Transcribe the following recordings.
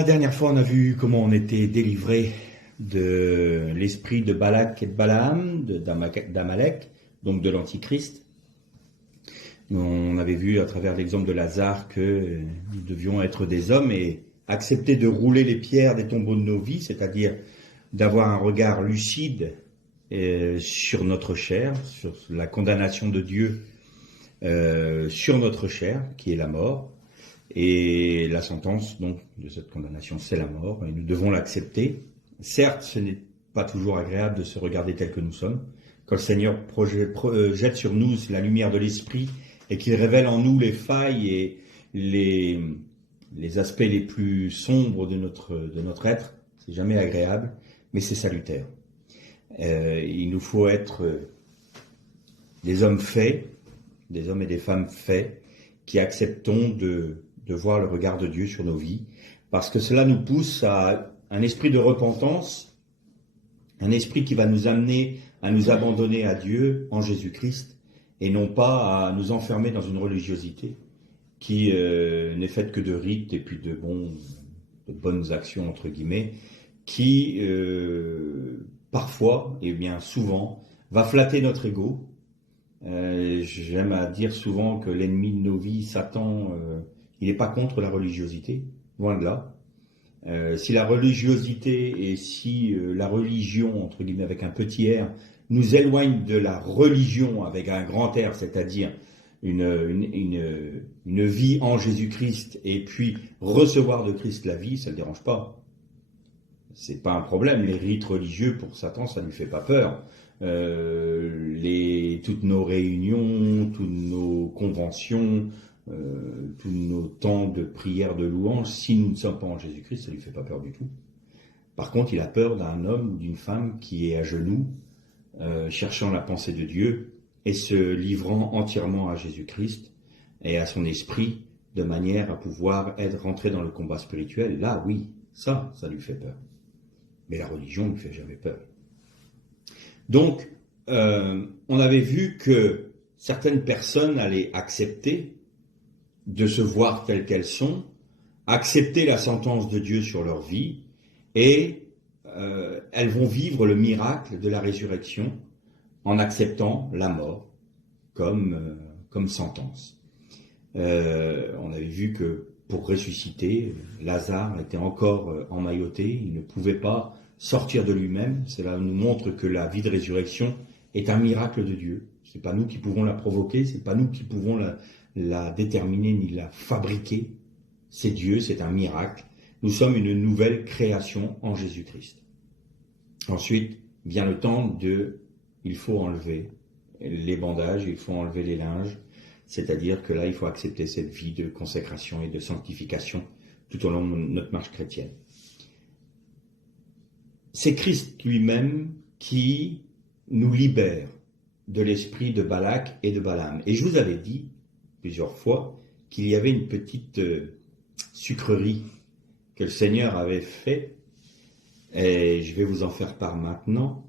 la dernière fois, on a vu comment on était délivré de l'esprit de Balak et de Balaam, d'Amalek, donc de l'Antichrist. On avait vu à travers l'exemple de Lazare que nous devions être des hommes et accepter de rouler les pierres des tombeaux de nos vies, c'est-à-dire d'avoir un regard lucide sur notre chair, sur la condamnation de Dieu sur notre chair, qui est la mort. Et la sentence donc de cette condamnation, c'est la mort, et nous devons l'accepter. Certes, ce n'est pas toujours agréable de se regarder tel que nous sommes. Quand le Seigneur jette sur nous la lumière de l'Esprit et qu'il révèle en nous les failles et les aspects les plus sombres de notre être, c'est jamais agréable, mais c'est salutaire. Il nous faut être des hommes faits, des hommes et des femmes faits, qui acceptons de voir le regard de Dieu sur nos vies, parce que cela nous pousse à un esprit de repentance, un esprit qui va nous amener à nous abandonner à Dieu en Jésus-Christ, et non pas à nous enfermer dans une religiosité qui n'est faite que de rites et puis de bonnes actions, entre guillemets, qui parfois, et bien souvent, va flatter notre ego. J'aime à dire souvent que l'ennemi de nos vies, Satan, il n'est pas contre la religiosité, loin de là. Si la religiosité et si la religion, entre guillemets avec un petit R, nous éloigne de la religion avec un grand R, c'est-à-dire une vie en Jésus-Christ et puis recevoir de Christ la vie, ça ne le dérange pas. C'est pas un problème. Les rites religieux, pour Satan, ça ne lui fait pas peur. Toutes nos réunions, toutes nos conventions, tous nos temps de prière, de louange, si nous ne sommes pas en Jésus-Christ, ça ne lui fait pas peur du tout. Par contre, il a peur d'un homme ou d'une femme qui est à genoux, cherchant la pensée de Dieu et se livrant entièrement à Jésus-Christ et à son esprit, de manière à pouvoir rentrer dans le combat spirituel. Là, oui, ça lui fait peur. Mais la religion ne lui fait jamais peur. Donc, on avait vu que certaines personnes allaient accepter de se voir telles qu'elles sont, accepter la sentence de Dieu sur leur vie, et elles vont vivre le miracle de la résurrection en acceptant la mort comme sentence. On avait vu que pour ressusciter, Lazare était encore emmailloté, il ne pouvait pas sortir de lui-même. Cela nous montre que la vie de résurrection est un miracle de Dieu. Ce n'est pas nous qui pouvons la provoquer, ce n'est pas nous qui pouvons la déterminer ni la fabriquer. C'est Dieu, c'est un miracle. Nous sommes une nouvelle création en Jésus-Christ. Ensuite vient le temps il faut enlever les bandages, il faut enlever les linges, c'est-à-dire que là, il faut accepter cette vie de consécration et de sanctification tout au long de notre marche chrétienne. C'est Christ lui-même qui nous libère de l'esprit de Balak et de Balaam. Et je vous avais dit plusieurs fois qu'il y avait une petite sucrerie que le Seigneur avait fait, et je vais vous en faire part maintenant.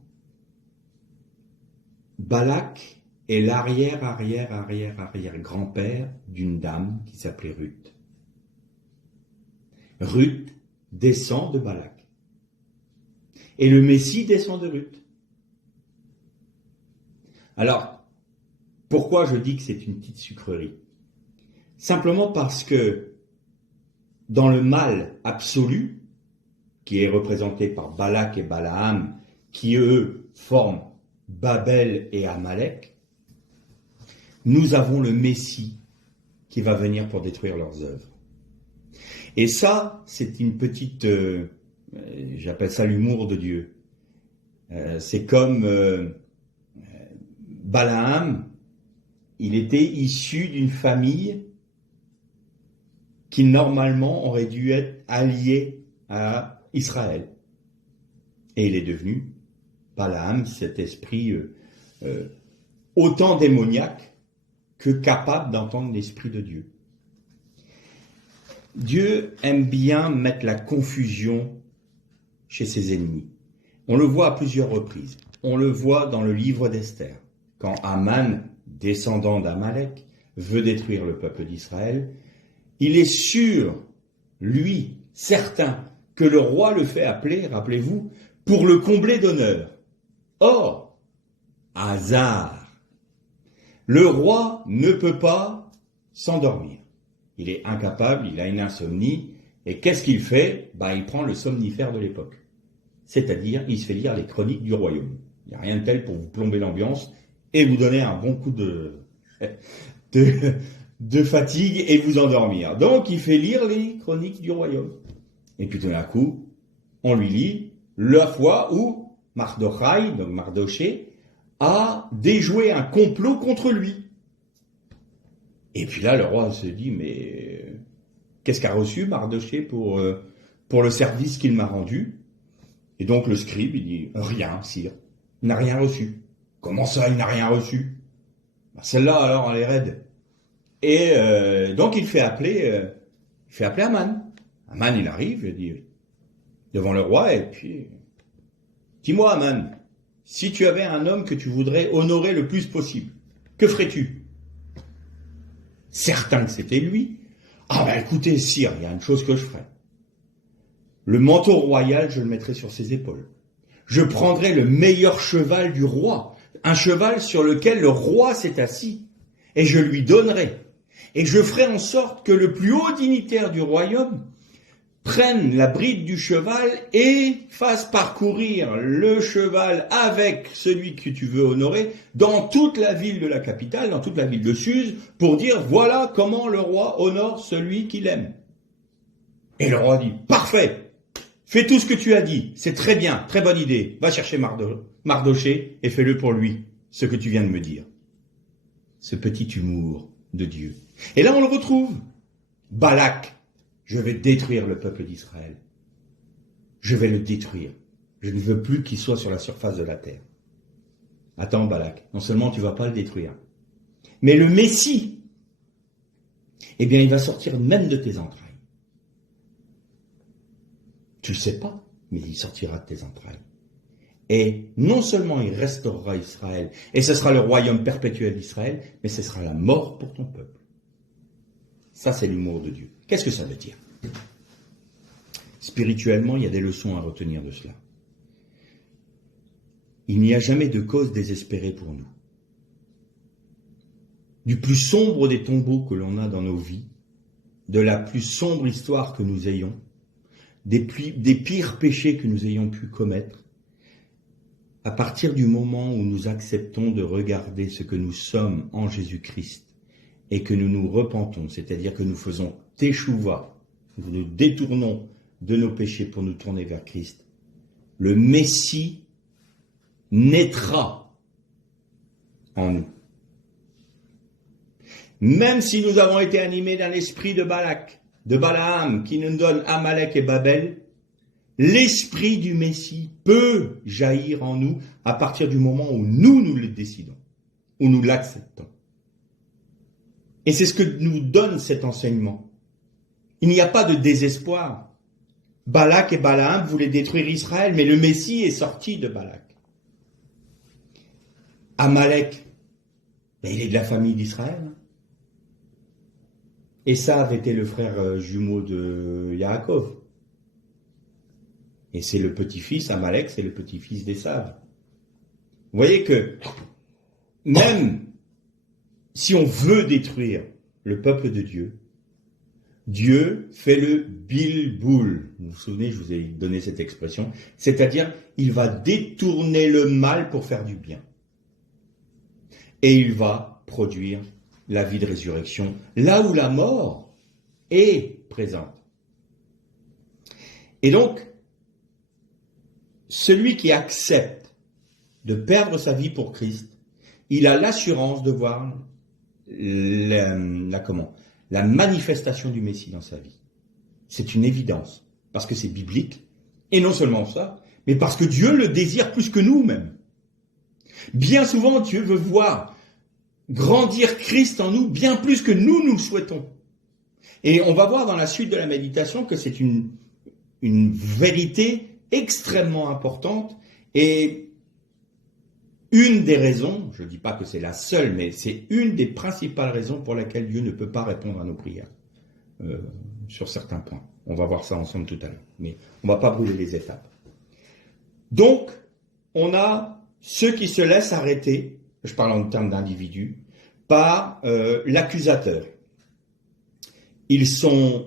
Balak est l'arrière-grand-père d'une dame qui s'appelait Ruth. Ruth descend de Balak. Et le Messie descend de Ruth. Alors, pourquoi je dis que c'est une petite sucrerie ? Simplement parce que dans le mal absolu, qui est représenté par Balak et Balaam, qui eux forment Babel et Amalek, nous avons le Messie qui va venir pour détruire leurs œuvres. Et ça, c'est une petite... j'appelle ça l'humour de Dieu. C'est comme Balaam, il était issu d'une famille qui normalement aurait dû être alliée à Israël. Et il est devenu Balaam, cet esprit autant démoniaque que capable d'entendre l'esprit de Dieu. Dieu aime bien mettre la confusion chez ses ennemis. On le voit à plusieurs reprises. On le voit dans le livre d'Esther, quand Aman, descendant d'Amalek, veut détruire le peuple d'Israël. Il est sûr, lui, certain que le roi le fait appeler, rappelez-vous, pour le combler d'honneur. Or, hasard, le roi ne peut pas s'endormir. Il est incapable, il a une insomnie, et qu'est-ce qu'il fait? Il prend le somnifère de l'époque. C'est-à-dire, il se fait lire les chroniques du royaume. Il n'y a rien de tel pour vous plomber l'ambiance et vous donner un bon coup de fatigue et vous endormir. Donc, il fait lire les chroniques du royaume. Et puis, tout d'un coup, on lui lit la fois où Mardochai, donc Mardoché, a déjoué un complot contre lui. Et puis là, le roi se dit, mais qu'est-ce qu'a reçu Mardoché pour le service qu'il m'a rendu? Et donc le scribe, il dit, rien, sire, il n'a rien reçu. Comment ça, il n'a rien reçu? Celle-là, alors, elle est raide. Et donc il fait appeler Aman. Aman, il arrive, il dit, devant le roi, et puis, dis-moi, Aman, si tu avais un homme que tu voudrais honorer le plus possible, que ferais-tu? Certain que c'était lui. Écoutez, sire, il y a une chose que je ferais. Le manteau royal, je le mettrai sur ses épaules. Je prendrai le meilleur cheval du roi, un cheval sur lequel le roi s'est assis, et je lui donnerai. Et je ferai en sorte que le plus haut dignitaire du royaume prenne la bride du cheval et fasse parcourir le cheval avec celui que tu veux honorer dans toute la ville de la capitale, dans toute la ville de Suse, pour dire voilà comment le roi honore celui qu'il aime. Et le roi dit parfait, fais tout ce que tu as dit, c'est très bien, très bonne idée, va chercher Mardoché et fais-le pour lui, ce que tu viens de me dire. Ce petit humour de Dieu. Et là on le retrouve, Balak. Je vais détruire le peuple d'Israël. Je vais le détruire. Je ne veux plus qu'il soit sur la surface de la terre. Attends, Balak, non seulement tu ne vas pas le détruire, mais le Messie, il va sortir même de tes entrailles. Tu ne le sais pas, mais il sortira de tes entrailles. Et non seulement il restaurera Israël, et ce sera le royaume perpétuel d'Israël, mais ce sera la mort pour ton peuple. Ça, c'est l'humour de Dieu. Qu'est-ce que ça veut dire? Spirituellement, il y a des leçons à retenir de cela. Il n'y a jamais de cause désespérée pour nous. Du plus sombre des tombeaux que l'on a dans nos vies, de la plus sombre histoire que nous ayons, des pires péchés que nous ayons pu commettre, à partir du moment où nous acceptons de regarder ce que nous sommes en Jésus-Christ, et que nous nous repentons, c'est-à-dire que nous faisons teshuva, nous nous détournons de nos péchés pour nous tourner vers Christ, le Messie naîtra en nous. Même si nous avons été animés d'un esprit de Balak, de Balaam, qui nous donne Amalek et Babel, l'esprit du Messie peut jaillir en nous à partir du moment où nous le décidons, où nous l'acceptons. Et c'est ce que nous donne cet enseignement. Il n'y a pas de désespoir. Balak et Balaam voulaient détruire Israël, mais le Messie est sorti de Balak. Amalek, il est de la famille d'Israël. Esav était le frère jumeau de Yaakov. Et c'est le petit-fils, Amalek, c'est le petit-fils d'Esav. Vous voyez que même si on veut détruire le peuple de Dieu, Dieu fait le bilboul. Vous vous souvenez, je vous ai donné cette expression. C'est-à-dire, il va détourner le mal pour faire du bien. Et il va produire la vie de résurrection, là où la mort est présente. Et donc, celui qui accepte de perdre sa vie pour Christ, il a l'assurance de voir la manifestation du Messie dans sa vie. C'est une évidence, parce que c'est biblique, et non seulement ça, mais parce que Dieu le désire plus que nous-mêmes. Bien souvent, Dieu veut voir grandir Christ en nous bien plus que nous le souhaitons. Et on va voir dans la suite de la méditation que c'est une vérité extrêmement importante, et une des raisons, je ne dis pas que c'est la seule, mais c'est une des principales raisons pour laquelle Dieu ne peut pas répondre à nos prières. sur certains points. On va voir ça ensemble tout à l'heure. Mais on ne va pas brûler les étapes. Donc, on a ceux qui se laissent arrêter, je parle en termes d'individus, par l'accusateur. Ils sont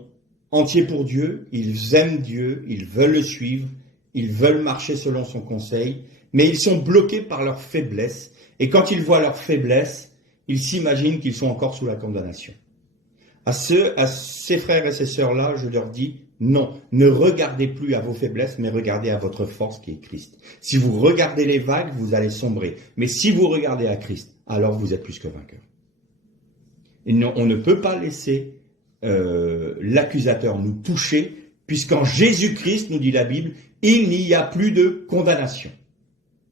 entiers pour Dieu, ils aiment Dieu, ils veulent le suivre, ils veulent marcher selon son conseil, mais ils sont bloqués par leur faiblesse. Et quand ils voient leur faiblesse, ils s'imaginent qu'ils sont encore sous la condamnation. À ces frères et ces sœurs-là, je leur dis, non, ne regardez plus à vos faiblesses, mais regardez à votre force qui est Christ. Si vous regardez les vagues, vous allez sombrer. Mais si vous regardez à Christ, alors vous êtes plus que vainqueur. Et non, on ne peut pas laisser l'accusateur nous toucher, puisqu'en Jésus-Christ, nous dit la Bible, il n'y a plus de condamnation.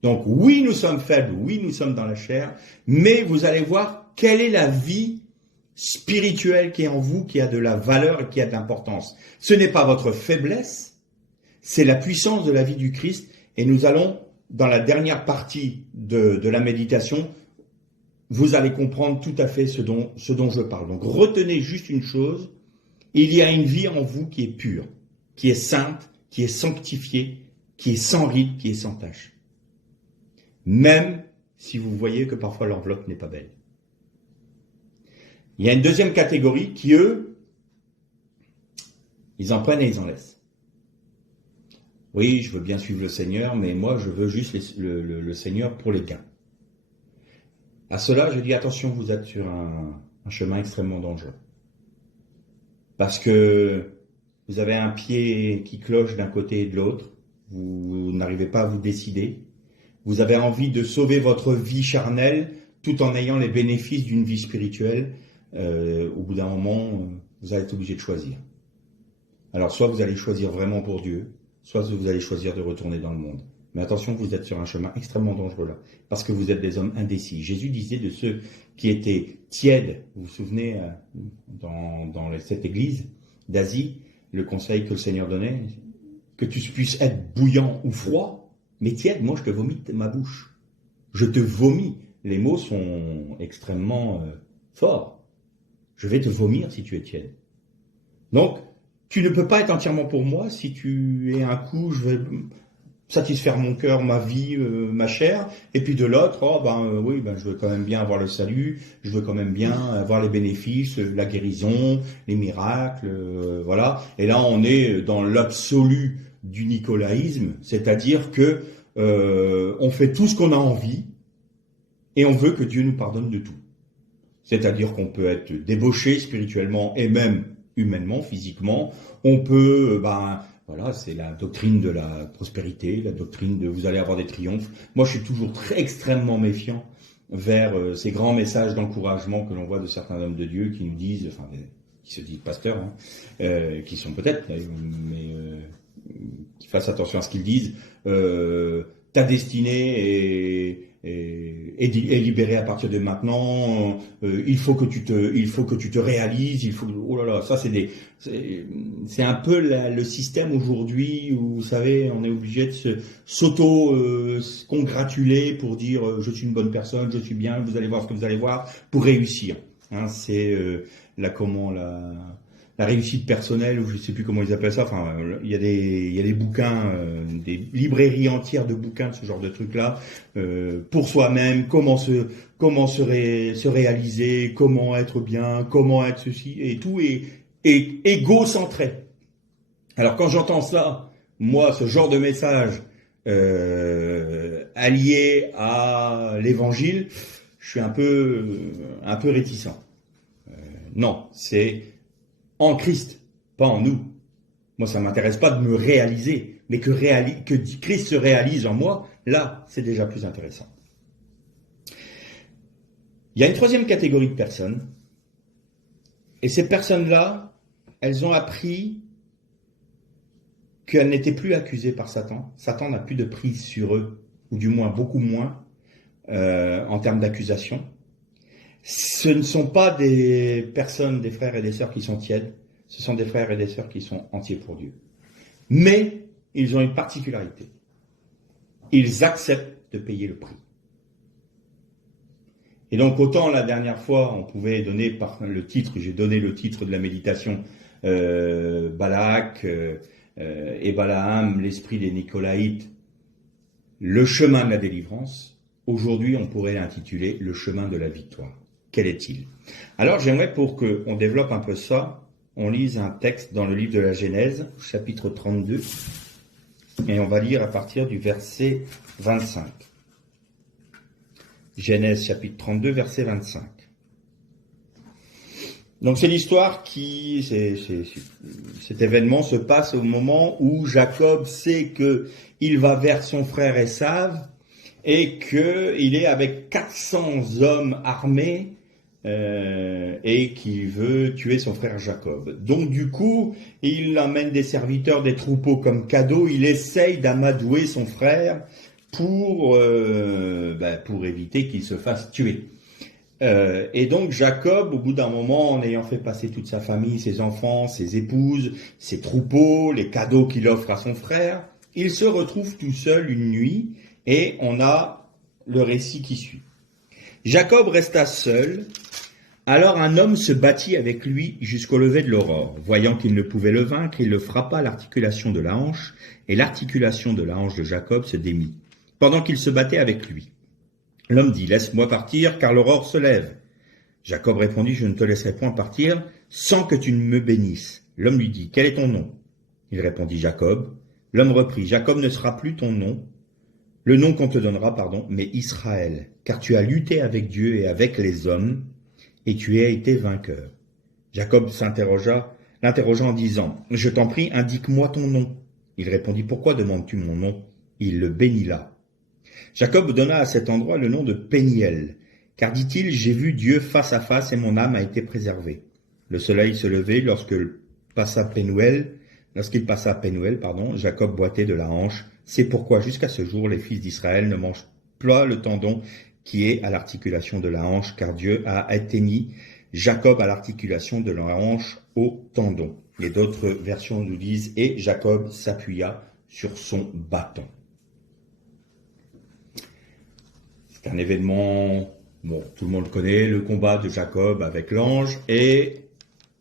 Donc oui, nous sommes faibles, oui, nous sommes dans la chair, mais vous allez voir quelle est la vie spirituelle qui est en vous, qui a de la valeur et qui a de l'importance. Ce n'est pas votre faiblesse, c'est la puissance de la vie du Christ, et nous allons, dans la dernière partie de la méditation, vous allez comprendre tout à fait ce dont je parle. Donc retenez juste une chose, il y a une vie en vous qui est pure, qui est sainte, qui est sanctifiée, qui est sans ride, qui est sans tache. Même si vous voyez que parfois l'enveloppe n'est pas belle. Il y a une deuxième catégorie qui, eux, ils en prennent et ils en laissent. Oui, je veux bien suivre le Seigneur, mais moi je veux juste le Seigneur pour les gains. À cela, je dis attention, vous êtes sur un chemin extrêmement dangereux. Parce que vous avez un pied qui cloche d'un côté et de l'autre, vous n'arrivez pas à vous décider, vous avez envie de sauver votre vie charnelle tout en ayant les bénéfices d'une vie spirituelle, au bout d'un moment, vous allez être obligé de choisir. Alors soit vous allez choisir vraiment pour Dieu, soit vous allez choisir de retourner dans le monde. Mais attention, vous êtes sur un chemin extrêmement dangereux là, parce que vous êtes des hommes indécis. Jésus disait de ceux qui étaient tièdes, vous vous souvenez, dans cette église d'Asie, le conseil que le Seigneur donnait, que tu puisses être bouillant ou froid, mais tiède, moi je te vomis de ma bouche. Je te vomis. Les mots sont extrêmement forts. Je vais te vomir si tu es tiède. Donc, tu ne peux pas être entièrement pour moi si tu es un coup, je vais satisfaire mon cœur, ma vie, ma chair, et puis de l'autre, je veux quand même bien avoir le salut, je veux quand même bien avoir les bénéfices, la guérison, les miracles, voilà. Et là, on est dans l'absolu du nicolaïsme, c'est-à-dire que on fait tout ce qu'on a envie, et on veut que Dieu nous pardonne de tout. C'est-à-dire qu'on peut être débauché spirituellement et même humainement, physiquement. On peut, voilà, c'est la doctrine de la prospérité, la doctrine de vous allez avoir des triomphes. Moi, je suis toujours extrêmement méfiant vers ces grands messages d'encouragement que l'on voit de certains hommes de Dieu qui nous disent, qui se disent pasteurs, qui sont peut-être, mais qui fassent attention à ce qu'ils disent. Ta destinée est libérée à partir de maintenant. Il faut que tu te réalises. Oh là là, ça c'est un peu le système aujourd'hui où vous savez on est obligé de congratuler pour dire je suis une bonne personne, je suis bien. Vous allez voir ce que vous allez voir pour réussir. C'est la réussite personnelle, ou je ne sais plus comment ils appellent ça. Enfin, il y a des bouquins, des librairies entières de bouquins de ce genre de trucs-là, pour soi-même, comment se réaliser, comment être bien, comment être ceci, et tout est égocentré. Alors quand j'entends ça, moi, ce genre de message allié à l'évangile, je suis un peu réticent. Non, c'est en Christ, pas en nous. Moi, ça ne m'intéresse pas de me réaliser, mais que Christ se réalise en moi, là, c'est déjà plus intéressant. Il y a une troisième catégorie de personnes, et ces personnes-là, elles ont appris qu'elles n'étaient plus accusées par Satan. Satan n'a plus de prise sur eux, ou du moins beaucoup moins, en termes d'accusation. Ce ne sont pas des personnes, des frères et des sœurs qui sont tièdes, ce sont des frères et des sœurs qui sont entiers pour Dieu. Mais ils ont une particularité. Ils acceptent de payer le prix. Et donc autant la dernière fois, on pouvait donner par le titre, j'ai donné le titre de la méditation, Balak et Balaam, l'esprit des Nicolaïtes, le chemin de la délivrance. Aujourd'hui, on pourrait l'intituler le chemin de la victoire. Quel est-il? Alors, j'aimerais pour qu'on développe un peu ça, on lise un texte dans le livre de la Genèse, chapitre 32, et on va lire à partir du verset 25. Genèse, chapitre 32, verset 25. Donc c'est l'histoire cet événement se passe au moment où Jacob sait que il va vers son frère Esav et qu'il est avec 400 hommes armés et qu'il veut tuer son frère Jacob. Donc du coup, il amène des serviteurs, des troupeaux comme cadeau, il essaye d'amadouer son frère pour éviter qu'il se fasse tuer. Et donc Jacob, au bout d'un moment, en ayant fait passer toute sa famille, ses enfants, ses épouses, ses troupeaux, les cadeaux qu'il offre à son frère, il se retrouve tout seul une nuit et on a le récit qui suit. Jacob resta seul, alors un homme se battit avec lui jusqu'au lever de l'aurore. Voyant qu'il ne pouvait le vaincre, il le frappa à l'articulation de la hanche, et l'articulation de la hanche de Jacob se démit, pendant qu'il se battait avec lui. L'homme dit, « Laisse-moi partir, car l'aurore se lève. » Jacob répondit, « Je ne te laisserai point partir sans que tu ne me bénisses. » L'homme lui dit, « Quel est ton nom ?» Il répondit, « Jacob. » L'homme reprit, « Jacob ne sera plus ton nom, le nom qu'on te donnera, mais Israël, car tu as lutté avec Dieu et avec les hommes, et tu as été vainqueur. » Jacob l'interrogea en disant, « Je t'en prie, indique-moi ton nom. » Il répondit, « Pourquoi demandes-tu mon nom ?» Il le bénit là. Jacob donna à cet endroit le nom de Péniel, car dit-il, j'ai vu Dieu face à face et mon âme a été préservée. Le soleil se levait lorsqu'il passa Pénuel, Jacob boitait de la hanche. C'est pourquoi jusqu'à ce jour, les fils d'Israël ne mangent pas le tendon qui est à l'articulation de la hanche, car Dieu a atteint Jacob à l'articulation de la hanche au tendon. Et d'autres versions nous disent, et Jacob s'appuya sur son bâton. C'est un événement, tout le monde connaît, le combat de Jacob avec l'ange, et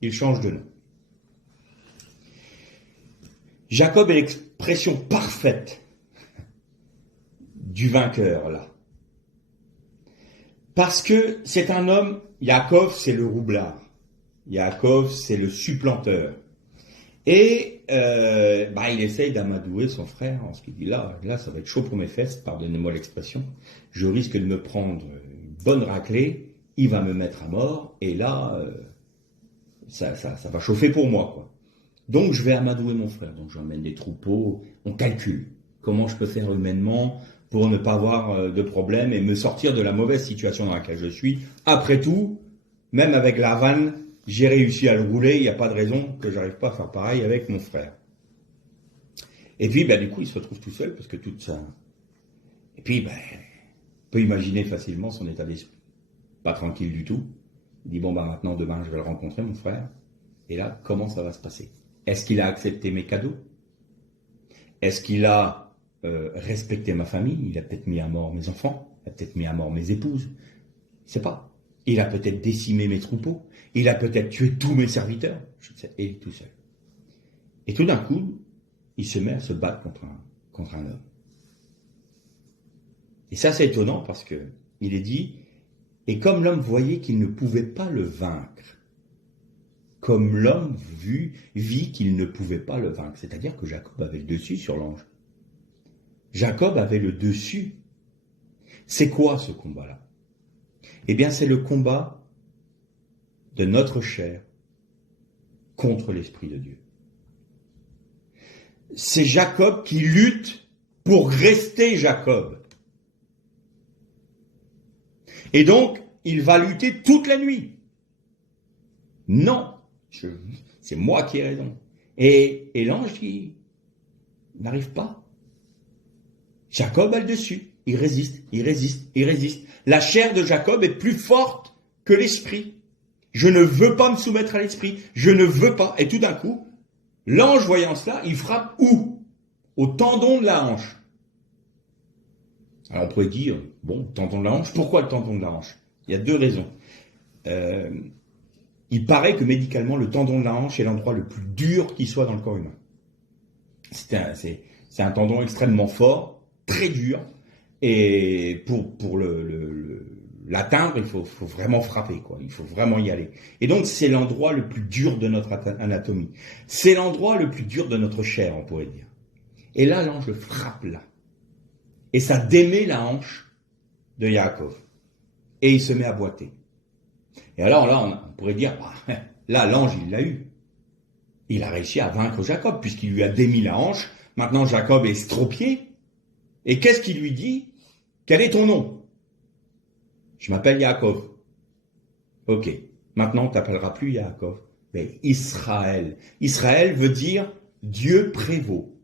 il change de nom. Jacob est l'expression parfaite du vainqueur, là. Parce que c'est un homme, Yaakov, c'est le roublard. Yaakov, c'est le supplanteur. Et il essaye d'amadouer son frère en ce qu'il dit là, ça va être chaud pour mes fesses, pardonnez-moi l'expression. Je risque de me prendre une bonne raclée, il va me mettre à mort, et là, ça va chauffer pour moi, quoi. Donc je vais amadouer mon frère. Donc j'emmène des troupeaux, on calcule comment je peux faire humainement pour ne pas avoir de problème et me sortir de la mauvaise situation dans laquelle je suis. Après tout, même avec la vanne, j'ai réussi à le rouler, il n'y a pas de raison que j'arrive pas à faire pareil avec mon frère. Et puis, du coup, il se retrouve tout seul, parce que tout ça... Et puis, on peut imaginer facilement son état d'esprit. Pas tranquille du tout. Il dit, maintenant, demain, je vais le rencontrer, mon frère. Et là, comment ça va se passer? Est-ce qu'il a accepté mes cadeaux? Est-ce qu'il a respecté ma famille? Il a peut-être mis à mort mes enfants. Il a peut-être mis à mort mes épouses. Je ne sais pas. Il a peut-être décimé mes troupeaux. Il a peut-être tué tous mes serviteurs. Je ne sais, et tout seul. Et tout d'un coup, il se met à se battre contre un homme. Et ça, c'est étonnant parce que il est dit, et comme l'homme voyait qu'il ne pouvait pas le vaincre, comme l'homme vit qu'il ne pouvait pas le vaincre. C'est-à-dire que Jacob avait le dessus sur l'ange. Jacob avait le dessus. C'est quoi ce combat-là? Eh bien, c'est le combat de notre chair contre l'Esprit de Dieu. C'est Jacob qui lutte pour rester Jacob. Et donc, il va lutter toute la nuit. Non, c'est moi qui ai raison. Et l'ange, il n'arrive pas. Jacob a le dessus. Il résiste, il résiste, il résiste. La chair de Jacob est plus forte que l'esprit. Je ne veux pas me soumettre à l'esprit. Je ne veux pas. Et tout d'un coup, l'ange, voyant cela, il frappe où? Au tendon de la hanche. Alors on pourrait dire, tendon de la hanche, pourquoi le tendon de la hanche? Il y a deux raisons. Il paraît que médicalement, le tendon de la hanche est l'endroit le plus dur qui soit dans le corps humain. C'est un tendon extrêmement fort, très dur, et pour l'atteindre, il faut vraiment frapper, quoi. Il faut vraiment y aller. Et donc, c'est l'endroit le plus dur de notre anatomie. C'est l'endroit le plus dur de notre chair, on pourrait dire. Et là, l'ange le frappe là. Et ça démet la hanche de Yaakov. Et il se met à boiter. Et alors là, on pourrait dire, là, l'ange, il l'a eu. Il a réussi à vaincre Jacob, puisqu'il lui a démis la hanche. Maintenant, Jacob est estropié. Et qu'est-ce qu'il lui dit? Quel est ton nom? Je m'appelle Yaakov. Ok. Maintenant, on ne t'appellera plus Yaakov, mais Israël. Israël veut dire Dieu prévaut.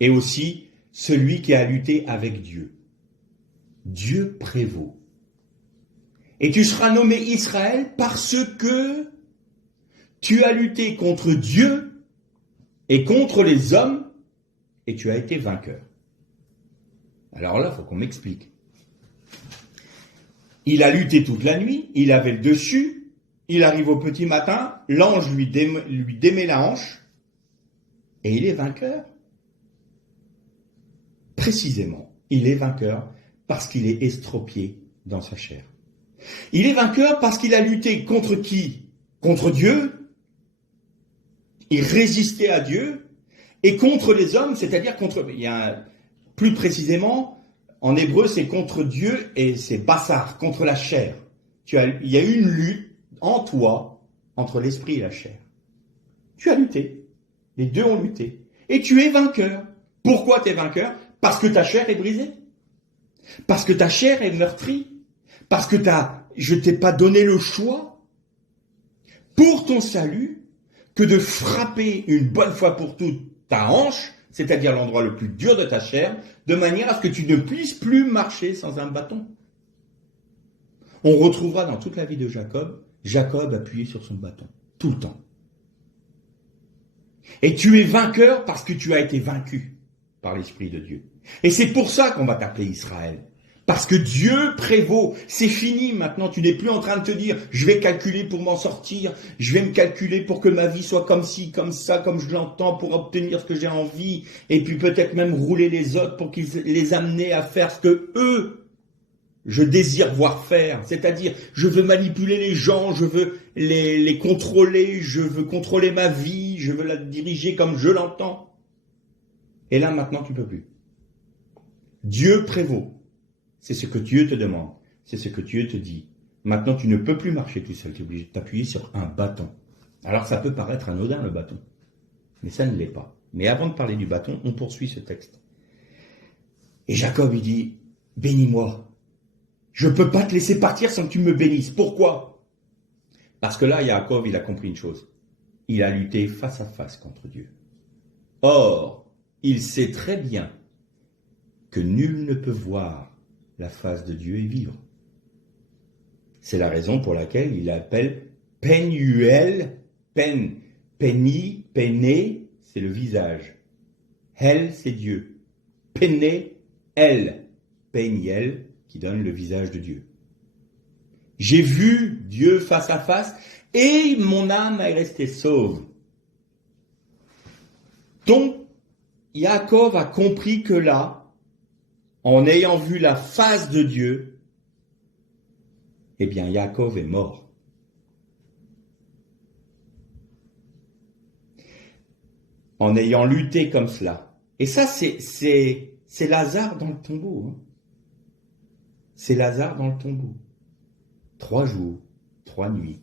Et aussi, celui qui a lutté avec Dieu. Dieu prévaut. Et tu seras nommé Israël parce que tu as lutté contre Dieu et contre les hommes et tu as été vainqueur. Alors là, il faut qu'on m'explique. Il a lutté toute la nuit, il avait le dessus, il arrive au petit matin, l'ange lui démet la hanche et il est vainqueur. Précisément, il est vainqueur parce qu'il est estropié dans sa chair. Il est vainqueur parce qu'il a lutté contre qui? Contre Dieu. Il résistait à Dieu. Et contre les hommes, c'est-à-dire contre... plus précisément, en hébreu, c'est contre Dieu et c'est bassar, contre la chair. Il y a eu une lutte en toi entre l'esprit et la chair. Tu as lutté. Les deux ont lutté. Et tu es vainqueur. Pourquoi tu es vainqueur? Parce que ta chair est brisée. Parce que ta chair est meurtrie. Parce que je t'ai pas donné le choix pour ton salut que de frapper une bonne fois pour toutes ta hanche, c'est-à-dire l'endroit le plus dur de ta chair, de manière à ce que tu ne puisses plus marcher sans un bâton. On retrouvera dans toute la vie de Jacob appuyé sur son bâton, tout le temps. Et tu es vainqueur parce que tu as été vaincu par l'Esprit de Dieu. Et c'est pour ça qu'on va t'appeler Israël. Parce que Dieu prévaut. C'est fini maintenant. Tu n'es plus en train de te dire, je vais calculer pour m'en sortir. Je vais me calculer pour que ma vie soit comme ci, comme ça, comme je l'entends, pour obtenir ce que j'ai envie. Et puis peut-être même rouler les autres pour qu'ils les amener à faire ce que eux, je désire voir faire. C'est-à-dire, je veux manipuler les gens, je veux les contrôler, je veux contrôler ma vie, je veux la diriger comme je l'entends. Et là maintenant, tu peux plus. Dieu prévaut. C'est ce que Dieu te demande. C'est ce que Dieu te dit. Maintenant, tu ne peux plus marcher tout seul. Tu es obligé de t'appuyer sur un bâton. Alors, ça peut paraître anodin, le bâton. Mais ça ne l'est pas. Mais avant de parler du bâton, on poursuit ce texte. Et Jacob, il dit, bénis-moi. Je ne peux pas te laisser partir sans que tu me bénisses. Pourquoi? Parce que là, Jacob, il a compris une chose. Il a lutté face à face contre Dieu. Or, il sait très bien que nul ne peut voir la face de Dieu et vivre. C'est la raison pour laquelle il appelle Penuel, Peni, Péné, c'est le visage. El, c'est Dieu. Péné, El, Péniel, qui donne le visage de Dieu. J'ai vu Dieu face à face et mon âme est restée sauve. Donc, Jacob a compris que là, en ayant vu la face de Dieu, eh bien, Jacob est mort. En ayant lutté comme cela. Et ça, c'est Lazare dans le tombeau. Hein. C'est Lazare dans le tombeau. 3 jours, 3 nuits.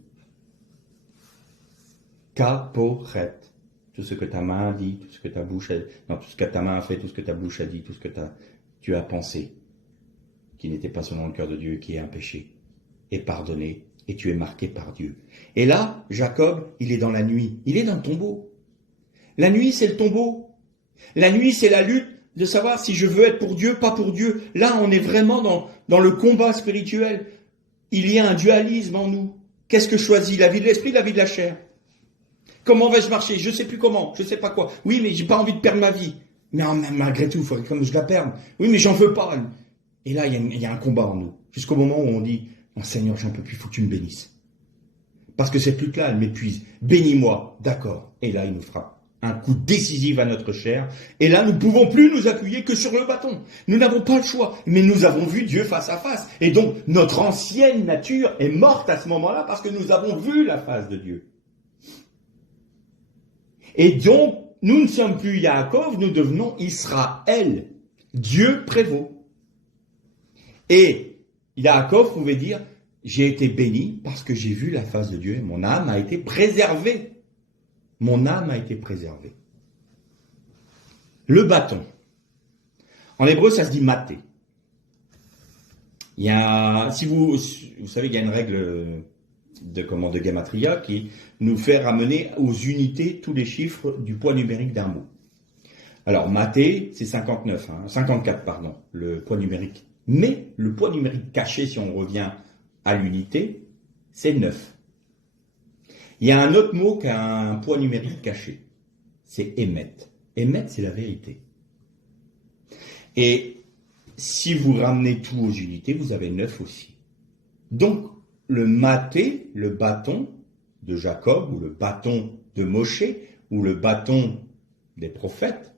Kaporet. Tout ce que ta main a dit, tout ce que ta bouche a dit, non, tout ce que ta main a fait, tout ce que ta bouche a dit, tout ce que tu as pensé, qui n'était pas selon le cœur de Dieu, qui est un péché, est pardonné, et tu es marqué par Dieu. Et là, Jacob, il est dans la nuit, il est dans le tombeau. La nuit, c'est le tombeau. La nuit, c'est la lutte de savoir si je veux être pour Dieu, pas pour Dieu. Là, on est vraiment dans le combat spirituel. Il y a un dualisme en nous. Qu'est-ce que je choisis? La vie de l'esprit, la vie de la chair? Comment vais-je marcher? Je ne sais plus comment, je ne sais pas quoi. Oui, mais j'ai pas envie de perdre ma vie. Mais malgré tout, il faudrait que je la perde. Oui, mais j'en veux pas. Et là, il y a un combat en nous. Jusqu'au moment où on dit, oh, Seigneur, j'en peux plus, il faut que tu me bénisses. Parce que cette lutte-là, elle m'épuise. Bénis-moi, d'accord. Et là, il nous frappe un coup décisif à notre chair. Et là, nous ne pouvons plus nous appuyer que sur le bâton. Nous n'avons pas le choix. Mais nous avons vu Dieu face à face. Et donc, notre ancienne nature est morte à ce moment-là parce que nous avons vu la face de Dieu. Et donc, nous ne sommes plus Yaakov, nous devenons Israël. Dieu prévaut. Et Yaakov pouvait dire, j'ai été béni parce que j'ai vu la face de Dieu et mon âme a été préservée. Mon âme a été préservée. Le bâton. En hébreu, ça se dit maté. Il y a, si vous savez, il y a une règle de Gematria qui nous fait ramener aux unités tous les chiffres du poids numérique d'un mot. Alors, maté, c'est 54, pardon, le poids numérique. Mais le poids numérique caché, si on revient à l'unité, c'est 9. Il y a un autre mot qui a un poids numérique caché. C'est émet. Émet, c'est la vérité. Et si vous ramenez tout aux unités, vous avez 9 aussi. Donc, le maté, le bâton de Jacob, ou le bâton de Moshe, ou le bâton des prophètes,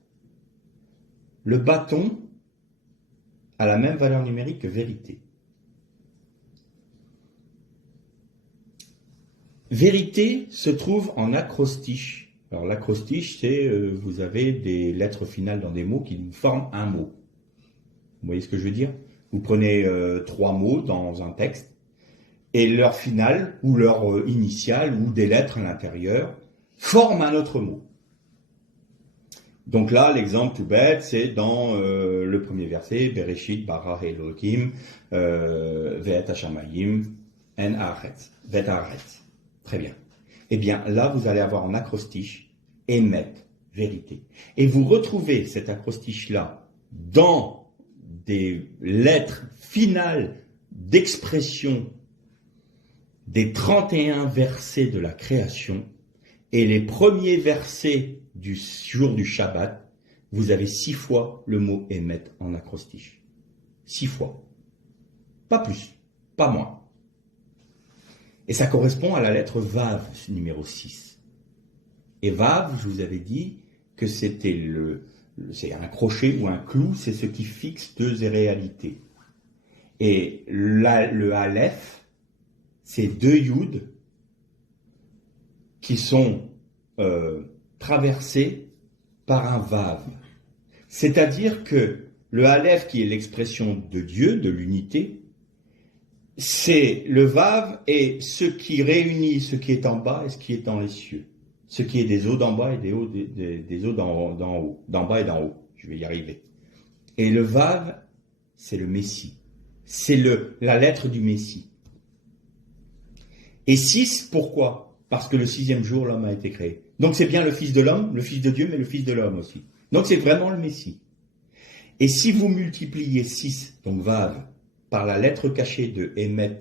le bâton a la même valeur numérique que vérité. Vérité se trouve en acrostiche. Alors l'acrostiche, c'est, vous avez des lettres finales dans des mots qui forment un mot. Vous voyez ce que je veux dire? Vous prenez 3 mots dans un texte, et leur finale, ou leur initiale, ou des lettres à l'intérieur, forment un autre mot. Donc là, l'exemple tout bête, c'est dans le premier verset, Bereshit bara Elohim, ve'et hashamayim en haaretz, ve'et haaretz. Très bien. Eh bien, là, vous allez avoir en acrostiche, émet, vérité. Et vous retrouvez cet acrostiche-là dans des lettres finales d'expression des 31 versets de la création et les premiers versets du jour du Shabbat, vous avez 6 fois le mot émet en acrostiche. 6 fois. Pas plus, pas moins. Et ça correspond à la lettre Vav, numéro 6. Et Vav, je vous avais dit que c'était c'est un crochet ou un clou, c'est ce qui fixe 2 réalités. Et le Aleph, c'est 2 Yud qui sont traversés par un Vav. C'est-à-dire que le Aleph, qui est l'expression de Dieu, de l'unité, c'est le Vav et ce qui réunit ce qui est en bas et ce qui est dans les cieux. Ce qui est des eaux d'en bas et des eaux d'en haut. D'en bas et d'en haut. Je vais y arriver. Et le Vav, c'est le Messie. C'est la lettre du Messie. Et 6, pourquoi? Parce que le 6e jour, l'homme a été créé. Donc c'est bien le Fils de l'homme, le Fils de Dieu, mais le Fils de l'homme aussi. Donc c'est vraiment le Messie. Et si vous multipliez 6, donc Vav, par la lettre cachée de Émet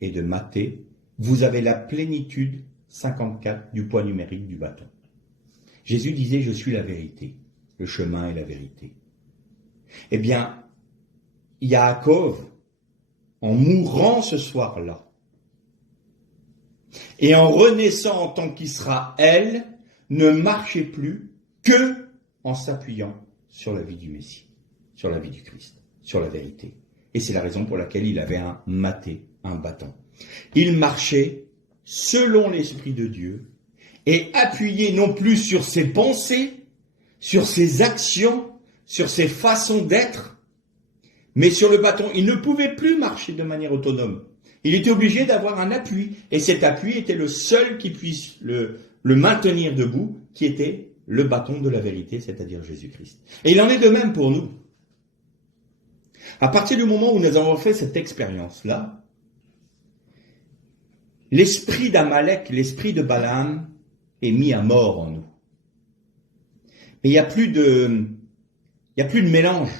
et de Maté, vous avez la plénitude 54 du poids numérique du bâton. Jésus disait, je suis la vérité, le chemin et la vérité. Eh bien, Yaakov, en mourant ce soir-là, et en renaissant en tant qu'Israël, ne marchait plus que en s'appuyant sur la vie du Messie, sur la vie du Christ, sur la vérité. Et c'est la raison pour laquelle il avait un maté, un bâton. Il marchait selon l'Esprit de Dieu et appuyé non plus sur ses pensées, sur ses actions, sur ses façons d'être, mais sur le bâton. Il ne pouvait plus marcher de manière autonome. Il était obligé d'avoir un appui. Et cet appui était le seul qui puisse le maintenir debout, qui était le bâton de la vérité, c'est-à-dire Jésus-Christ. Et il en est de même pour nous. À partir du moment où nous avons fait cette expérience-là, l'esprit d'Amalek, l'esprit de Balaam est mis à mort en nous. Mais il n'y a plus de mélange.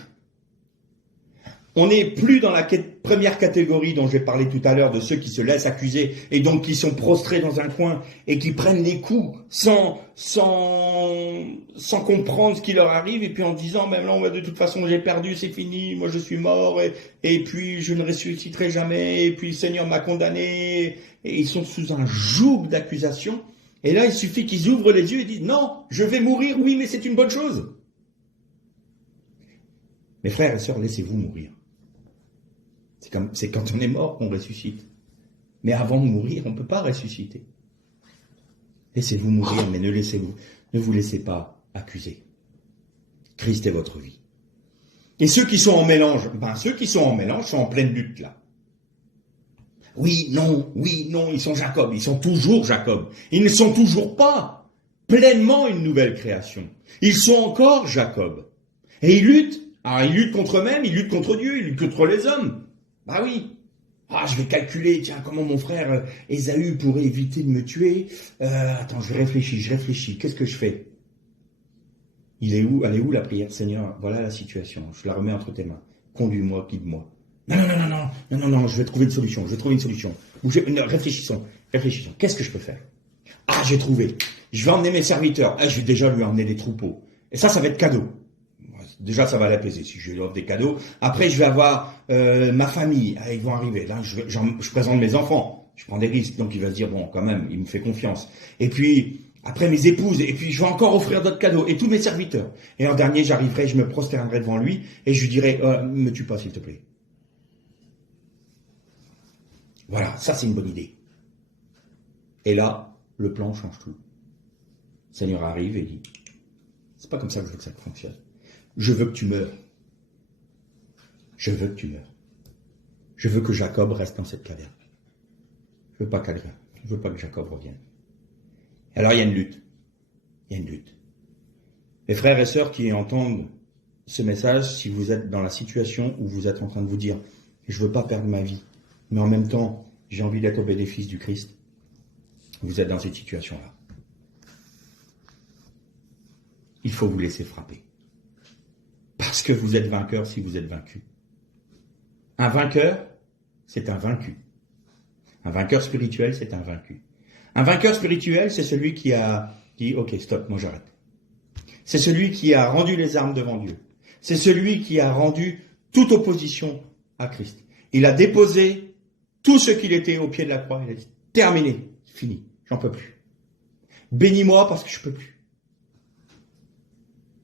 On n'est plus dans la quête première catégorie dont j'ai parlé tout à l'heure, de ceux qui se laissent accuser et donc qui sont prostrés dans un coin et qui prennent les coups sans comprendre ce qui leur arrive et puis en disant, mais non, de toute façon j'ai perdu, c'est fini, moi je suis mort et puis je ne ressusciterai jamais et puis le Seigneur m'a condamné et ils sont sous un joug d'accusation. Et là, il suffit qu'ils ouvrent les yeux et disent, non, je vais mourir, oui, mais c'est une bonne chose. Mes frères et sœurs, laissez-vous mourir. C'est quand on est mort qu'on ressuscite. Mais avant de mourir, on ne peut pas ressusciter. Laissez-vous mourir, mais ne vous laissez pas accuser. Christ est votre vie. Et ceux qui sont en mélange, sont en pleine lutte là. Oui, non, ils sont Jacob, ils sont toujours Jacob. Ils ne sont toujours pas pleinement une nouvelle création. Ils sont encore Jacob. Et ils luttent. Alors ils luttent contre eux-mêmes, ils luttent contre Dieu, ils luttent contre les hommes. Bah oui. Ah, je vais calculer, tiens, comment mon frère Ésaü pourrait éviter de me tuer. Attends, je réfléchis. Qu'est-ce que je fais? Elle est où la prière? Seigneur, voilà la situation. Je la remets entre tes mains. Conduis-moi, guide-moi. Non, je vais trouver une solution. Réfléchissons. Qu'est-ce que je peux faire? Ah, j'ai trouvé. Je vais emmener mes serviteurs. Ah, je vais déjà lui emmener des troupeaux. Et ça va être cadeau. Déjà, ça va l'apaiser si je lui offre des cadeaux. Après, je vais avoir ma famille. Ah, ils vont arriver. Là, je présente mes enfants. Je prends des risques. Donc, il va se dire, bon, quand même, il me fait confiance. Et puis, après, mes épouses. Et puis, je vais encore offrir d'autres cadeaux. Et tous mes serviteurs. Et en dernier, j'arriverai, je me prosternerai devant lui. Et je lui dirai, me tue pas, s'il te plaît. Voilà, ça, c'est une bonne idée. Et là, le plan change tout. Le Seigneur arrive et dit, c'est pas comme ça que je veux que ça fonctionne. Je veux que tu meurs. Je veux que Jacob reste dans cette caverne. Je veux pas que Jacob revienne. Alors il y a une lutte. Les frères et sœurs qui entendent ce message, si vous êtes dans la situation où vous êtes en train de vous dire, je veux pas perdre ma vie, mais en même temps, j'ai envie d'être au bénéfice du Christ. Vous êtes dans cette situation-là. Il faut vous laisser frapper. Parce que vous êtes vainqueur si vous êtes vaincu. Un vainqueur, c'est un vaincu. Un vainqueur spirituel, c'est un vaincu. Un vainqueur spirituel, c'est celui qui a dit, ok, stop, moi j'arrête. C'est celui qui a rendu les armes devant Dieu. C'est celui qui a rendu toute opposition à Christ. Il a déposé tout ce qu'il était au pied de la croix. Il a dit, terminé, fini, j'en peux plus. Bénis-moi parce que je peux plus.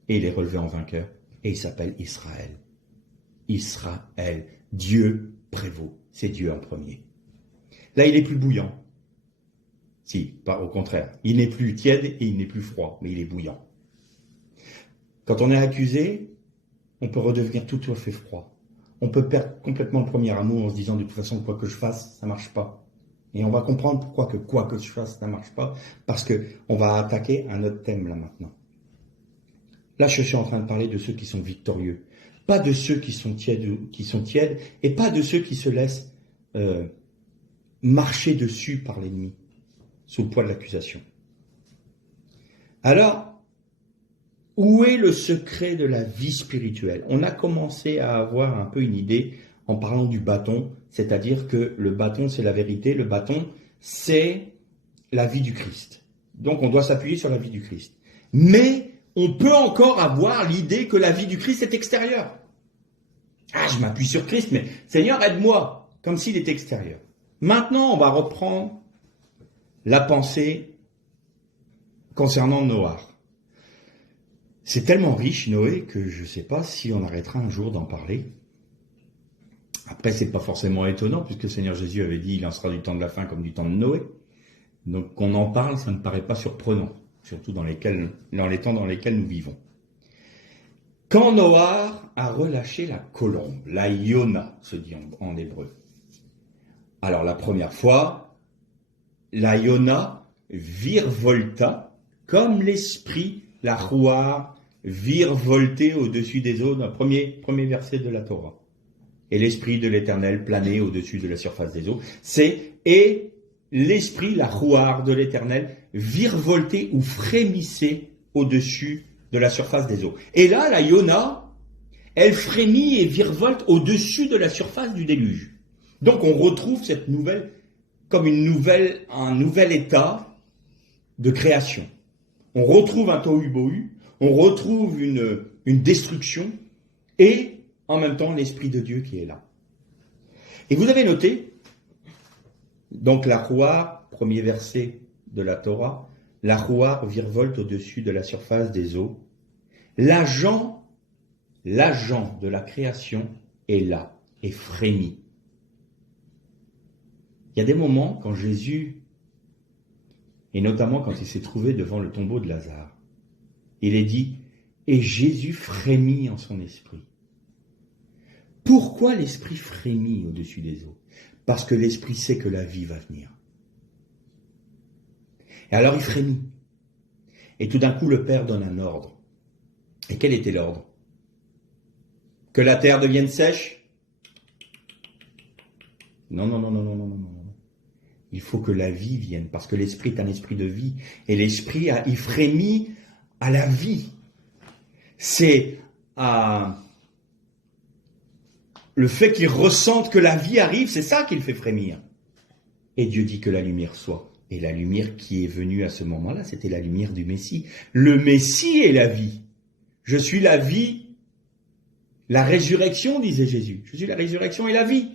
Et il est relevé en vainqueur. Et il s'appelle Israël. Israël. Dieu prévaut. C'est Dieu en premier. Là, il est plus bouillant. Si, pas au contraire. Il n'est plus tiède et il n'est plus froid, mais il est bouillant. Quand on est accusé, on peut redevenir tout à fait froid. On peut perdre complètement le premier amour en se disant de toute façon, quoi que je fasse, ça marche pas. Et on va comprendre pourquoi que quoi que je fasse, ça marche pas. Parce que on va attaquer un autre thème là maintenant. Là, je suis en train de parler de ceux qui sont victorieux. Pas de ceux qui sont tièdes et pas de ceux qui se laissent marcher dessus par l'ennemi, sous le poids de l'accusation. Alors, où est le secret de la vie spirituelle? On a commencé à avoir un peu une idée en parlant du bâton, c'est-à-dire que le bâton, c'est la vérité, le bâton, c'est la vie du Christ. Donc, on doit s'appuyer sur la vie du Christ. Mais on peut encore avoir l'idée que la vie du Christ est extérieure. Ah, je m'appuie sur Christ, mais Seigneur, aide-moi, comme s'il était extérieur. Maintenant, on va reprendre la pensée concernant Noé. C'est tellement riche, Noé, que je ne sais pas si on arrêtera un jour d'en parler. Après, c'est pas forcément étonnant, puisque le Seigneur Jésus avait dit, il en sera du temps de la fin comme du temps de Noé. Donc, qu'on en parle, ça ne paraît pas surprenant. Surtout dans les temps dans lesquels nous vivons. Quand Noé a relâché la colombe, la Yona, se dit en hébreu. Alors la première fois, la Yona virevolta comme l'esprit, la rouar, virevoltait au-dessus des eaux, dans le premier verset de la Torah. Et l'esprit de l'Éternel planait au-dessus de la surface des eaux. Et l'esprit, la rouar de l'Éternel, virevoltait ou frémissait au-dessus de la surface des eaux. Et là, la Yona, elle frémit et virevolte au-dessus de la surface du déluge. Donc on retrouve cette nouvelle comme un nouvel état de création. On retrouve un tohu-bohu, on retrouve une destruction et en même temps l'Esprit de Dieu qui est là. Et vous avez noté, donc la Rouar, premier verset de la Torah, la Rouar virevolte au-dessus de la surface des eaux. L'agent de la création est là et frémit. Il y a des moments quand Jésus, et notamment quand il s'est trouvé devant le tombeau de Lazare, il est dit, et Jésus frémit en son esprit. Pourquoi l'esprit frémit au-dessus des eaux? Parce que l'esprit sait que la vie va venir. Et alors il frémit. Et tout d'un coup, le Père donne un ordre. Et quel était l'ordre? Que la terre devienne sèche? Non. Il faut que la vie vienne, parce que l'esprit est un esprit de vie. Et l'esprit, il frémit à la vie. C'est le fait qu'il ressente que la vie arrive, c'est ça qui le fait frémir. Et Dieu dit que la lumière soit. Et la lumière qui est venue à ce moment-là, c'était la lumière du Messie. Le Messie est la vie. Je suis la vie, la résurrection, disait Jésus. Je suis la résurrection et la vie.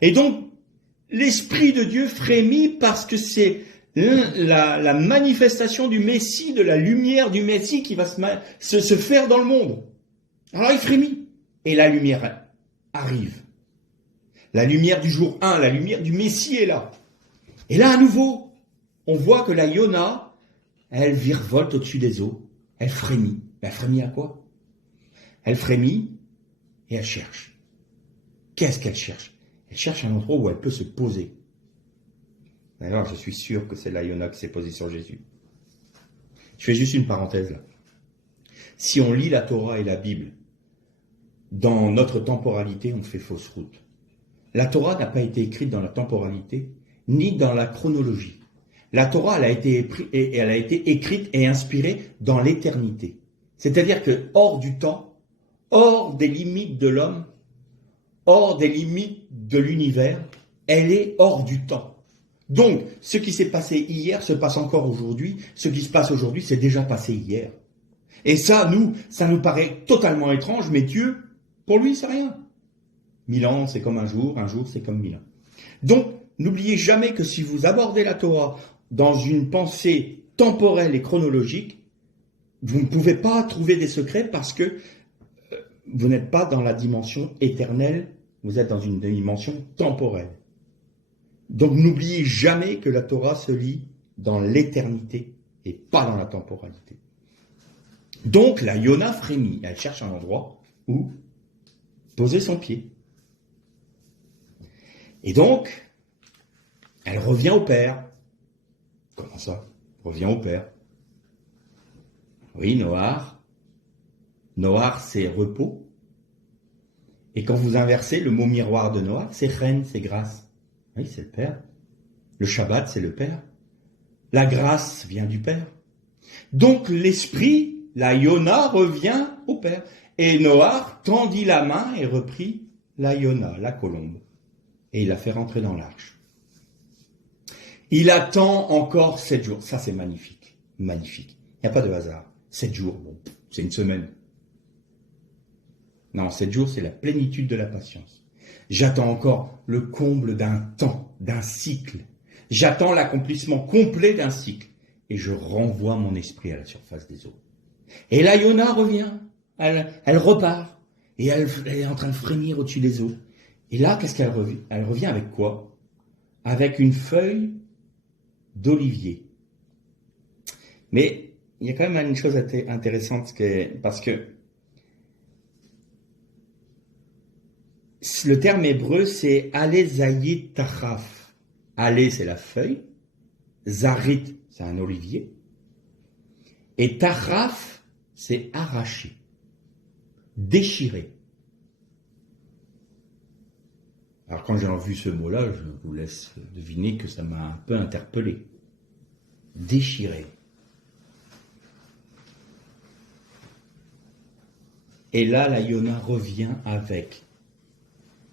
Et donc, l'Esprit de Dieu frémit parce que c'est la manifestation du Messie, de la lumière du Messie qui va se faire dans le monde. Alors il frémit. Et la lumière arrive. La lumière du jour 1, la lumière du Messie est là. Et là, à nouveau, on voit que la Yona, elle virevolte au-dessus des eaux. Elle frémit. Elle frémit à quoi? Elle frémit et elle cherche. Qu'est-ce qu'elle cherche? Elle cherche un endroit où elle peut se poser. Alors, je suis sûr que c'est la Yona qui s'est posée sur Jésus. Je fais juste une parenthèse là. Si on lit la Torah et la Bible, dans notre temporalité, on fait fausse route. La Torah n'a pas été écrite dans la temporalité, ni dans la chronologie. La Torah, elle a été écrite et inspirée dans l'éternité. C'est-à-dire que hors du temps, hors des limites de l'homme, hors des limites de l'univers, elle est hors du temps. Donc, ce qui s'est passé hier se passe encore aujourd'hui. Ce qui se passe aujourd'hui, c'est déjà passé hier. Et ça nous paraît totalement étrange, mais Dieu, pour lui, c'est rien. 1000 ans, c'est comme un jour c'est comme 1000 ans. Donc, n'oubliez jamais que si vous abordez la Torah dans une pensée temporelle et chronologique, vous ne pouvez pas trouver des secrets parce que vous n'êtes pas dans la dimension éternelle, vous êtes dans une dimension temporelle. Donc, n'oubliez jamais que la Torah se lit dans l'éternité et pas dans la temporalité. Donc, la Yona frémit, elle cherche un endroit où poser son pied. Et donc, elle revient au Père. Comment ça? Revient au Père. Oui, Noar. Noar, c'est repos. Et quand vous inversez, le mot miroir de Noar, c'est Chen, c'est grâce. Oui, c'est le Père. Le Shabbat, c'est le Père. La grâce vient du Père. Donc, l'esprit, la Yona, revient au Père. Et Noar tendit la main et reprit la Yona, la colombe. Et il la fait rentrer dans l'arche. Il attend encore 7 jours. Ça, c'est magnifique. Magnifique. Il n'y a pas de hasard. 7 jours, bon, c'est une semaine. Non, 7 jours, c'est la plénitude de la patience. J'attends encore le comble d'un temps, d'un cycle. J'attends l'accomplissement complet d'un cycle. Et je renvoie mon esprit à la surface des eaux. Et la Yona revient. Elle repart. Et elle est en train de frémir au-dessus des eaux. Et là, qu'est-ce qu'elle revient? Elle revient avec quoi? Avec une feuille d'olivier. Mais il y a quand même une chose intéressante parce que le terme hébreu, c'est Alé Zayit Tachaf. Alé, c'est la feuille. Zarit, c'est un olivier. Et Tachaf, c'est arraché, déchiré. Alors quand j'ai vu ce mot-là, je vous laisse deviner que ça m'a un peu interpellé. Déchiré. Et là, la Yona revient avec,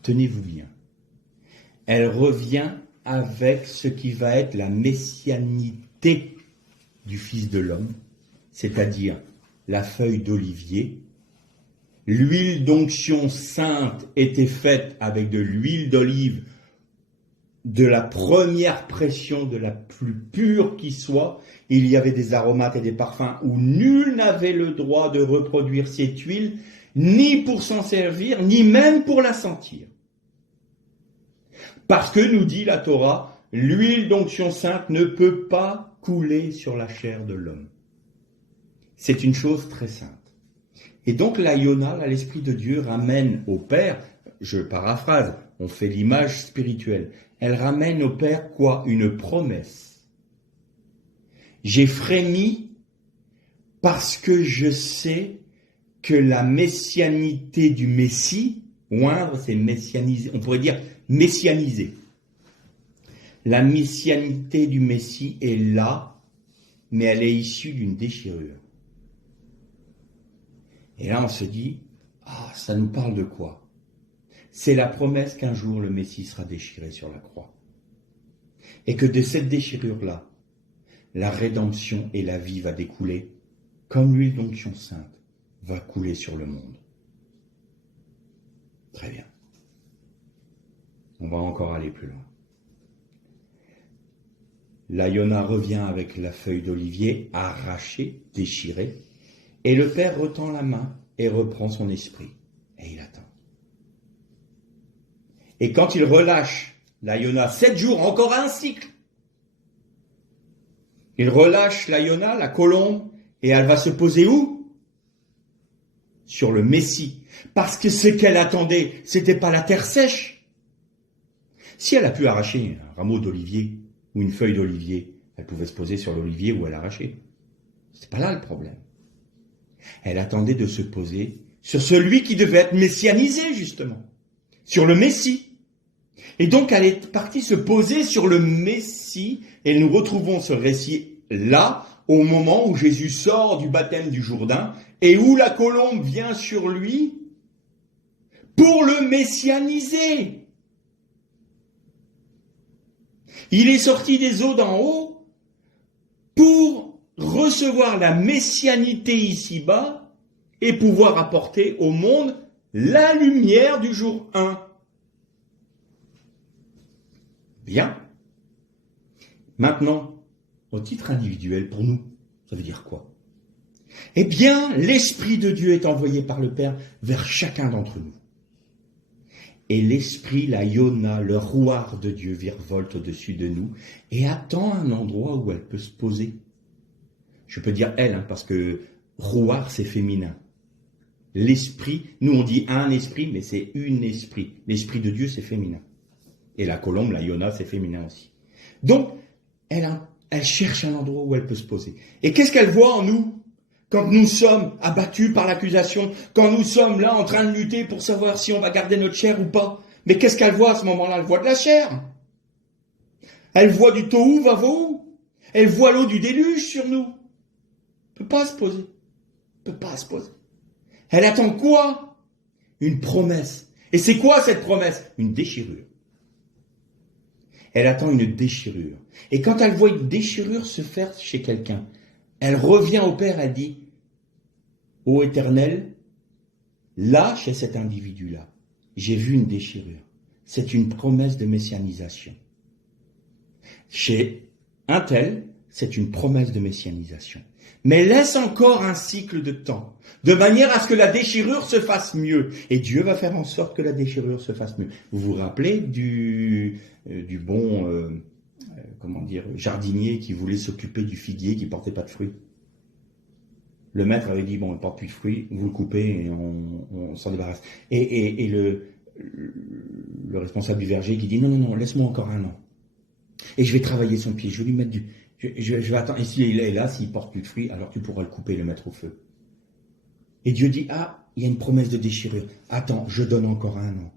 tenez-vous bien, elle revient avec ce qui va être la messianité du Fils de l'homme, c'est-à-dire la feuille d'olivier. L'huile d'onction sainte était faite avec de l'huile d'olive de la première pression, de la plus pure qui soit. Il y avait des aromates et des parfums où nul n'avait le droit de reproduire cette huile, ni pour s'en servir, ni même pour la sentir. Parce que, nous dit la Torah, l'huile d'onction sainte ne peut pas couler sur la chair de l'homme. C'est une chose très sainte. Et donc la Yona, là, l'Esprit de Dieu ramène au Père, je paraphrase, on fait l'image spirituelle, elle ramène au Père quoi? Une promesse. J'ai frémi parce que je sais que la messianité du Messie, oindre, c'est messianiser, on pourrait dire messianiser. La messianité du Messie est là, mais elle est issue d'une déchirure. Et là, on se dit, ça nous parle de quoi? C'est la promesse qu'un jour le Messie sera déchiré sur la croix. Et que de cette déchirure-là, la rédemption et la vie va découler, comme l'huile d'onction sainte va couler sur le monde. Très bien. On va encore aller plus loin. La Yona revient avec la feuille d'olivier arrachée, déchirée, et le Père retend la main et reprend son esprit. Et il attend. Et quand il relâche la Yona, 7 jours, encore un cycle, il relâche la Yona, la colombe, et elle va se poser où? Sur le Messie. Parce que ce qu'elle attendait, c'était pas la terre sèche. Si elle a pu arracher un rameau d'olivier ou une feuille d'olivier, elle pouvait se poser sur l'olivier où elle arrachait. C'est pas là le problème. Elle attendait de se poser sur celui qui devait être messianisé, justement. Sur le Messie. Et donc, elle est partie se poser sur le Messie, et nous retrouvons ce récit là, au moment où Jésus sort du baptême du Jourdain, et où la colombe vient sur lui pour le messianiser. Il est sorti des eaux d'en haut pour recevoir la messianité ici-bas et pouvoir apporter au monde la lumière du jour 1. Bien. Maintenant, au titre individuel, pour nous, ça veut dire quoi? Eh bien, l'Esprit de Dieu est envoyé par le Père vers chacun d'entre nous. Et l'Esprit, la Yona, le rouard de Dieu virevolte au-dessus de nous et attend un endroit où elle peut se poser. Je peux dire elle, parce que rouard, c'est féminin. L'Esprit, nous on dit un esprit, mais c'est une esprit. L'Esprit de Dieu, c'est féminin. Et la colombe, la Yona, c'est féminin aussi. Donc, elle cherche un endroit où elle peut se poser. Et qu'est-ce qu'elle voit en nous? Quand nous sommes abattus par l'accusation, quand nous sommes là en train de lutter pour savoir si on va garder notre chair ou pas. Mais qu'est-ce qu'elle voit à ce moment-là? Elle voit de la chair. Elle voit du tohu vavohu. Elle voit l'eau du déluge sur nous. Elle peut pas se poser. Elle peut pas se poser. Elle attend quoi? Une promesse. Et c'est quoi cette promesse? Une déchirure. Elle attend une déchirure. Et quand elle voit une déchirure se faire chez quelqu'un, elle revient au Père, elle dit, ô Éternel, là, chez cet individu-là, j'ai vu une déchirure. C'est une promesse de messianisation. Chez un tel, c'est une promesse de messianisation. Mais laisse encore un cycle de temps, de manière à ce que la déchirure se fasse mieux. Et Dieu va faire en sorte que la déchirure se fasse mieux. Vous vous rappelez du bon jardinier qui voulait s'occuper du figuier qui portait pas de fruits? Le maître avait dit, bon, il ne porte plus de fruits, vous le coupez et on s'en débarrasse. Et le responsable du verger qui dit, non, laisse-moi encore un an. Et je vais travailler son pied, je vais lui mettre je vais attendre, et s'il est là, s'il porte plus de fruits, alors tu pourras le couper et le mettre au feu. Et Dieu dit, il y a une promesse de déchirure. Attends, je donne encore un an.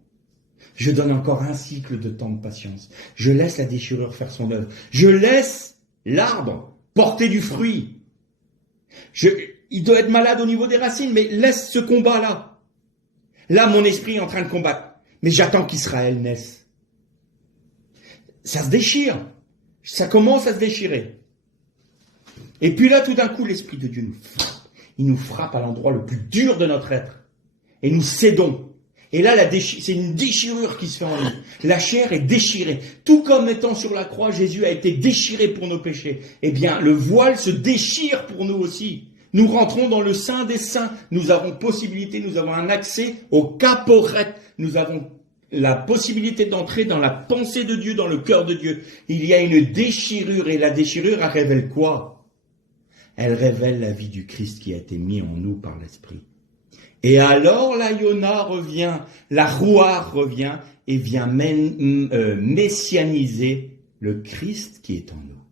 Je donne encore un cycle de temps de patience. Je laisse la déchirure faire son œuvre. Je laisse l'arbre porter du fruit. Il doit être malade au niveau des racines, mais laisse ce combat-là. Là, mon esprit est en train de combattre. Mais j'attends qu'Israël naisse. ça se déchire. Ça commence à se déchirer. Et puis là, tout d'un coup, l'Esprit de Dieu nous frappe. Il nous frappe à l'endroit le plus dur de notre être. Et nous cédons. Et là, c'est une déchirure qui se fait en nous. La chair est déchirée. Tout comme étant sur la croix, Jésus a été déchiré pour nos péchés. Eh bien, le voile se déchire pour nous aussi. Nous rentrons dans le Saint des Saints. Nous avons possibilité, nous avons un accès au caporette. Nous avons la possibilité d'entrer dans la pensée de Dieu, dans le cœur de Dieu. Il y a une déchirure. Et la déchirure, elle révèle quoi? Elle révèle la vie du Christ qui a été mis en nous par l'Esprit. Et alors la Yona revient, la Rouah revient et vient messianiser le Christ qui est en nous.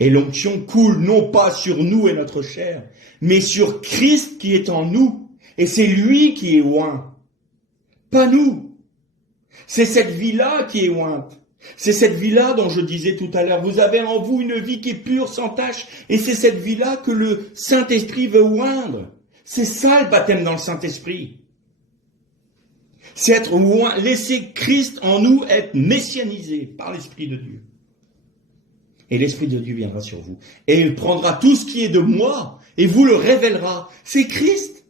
Et l'onction coule non pas sur nous et notre chair, mais sur Christ qui est en nous. Et c'est lui qui est oint, pas nous. C'est cette vie-là qui est ointe. C'est cette vie-là dont je disais tout à l'heure. Vous avez en vous une vie qui est pure, sans tache. Et c'est cette vie-là que le Saint-Esprit veut oindre. C'est ça le baptême dans le Saint-Esprit. C'est être oint, laisser Christ en nous être messianisé par l'Esprit de Dieu. Et l'Esprit de Dieu viendra sur vous. Et il prendra tout ce qui est de moi et vous le révélera. C'est Christ.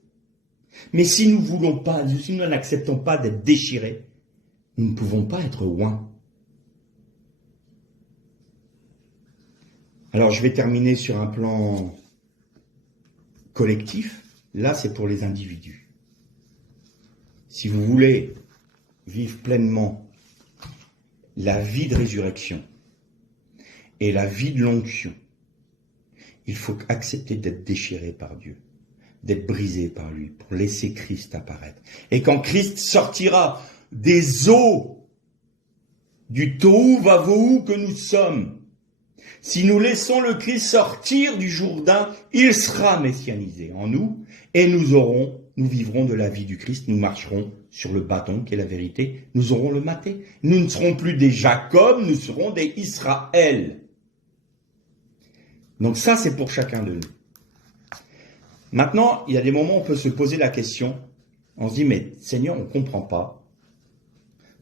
Mais si nous voulons pas, si nous n'acceptons pas d'être déchirés, nous ne pouvons pas être oints. Alors je vais terminer sur un plan collectif. Là, c'est pour les individus. Si vous voulez vivre pleinement la vie de résurrection et la vie de l'onction, il faut accepter d'être déchiré par Dieu, d'être brisé par lui, pour laisser Christ apparaître. Et quand Christ sortira des eaux du tohu vavohu que nous sommes, si nous laissons le Christ sortir du Jourdain, il sera messianisé en nous et nous vivrons de la vie du Christ, nous marcherons sur le bâton qui est la vérité, nous aurons le maté. Nous ne serons plus des Jacob, nous serons des Israël. Donc ça, c'est pour chacun de nous. Maintenant, il y a des moments où on peut se poser la question, on se dit, mais Seigneur, on ne comprend pas.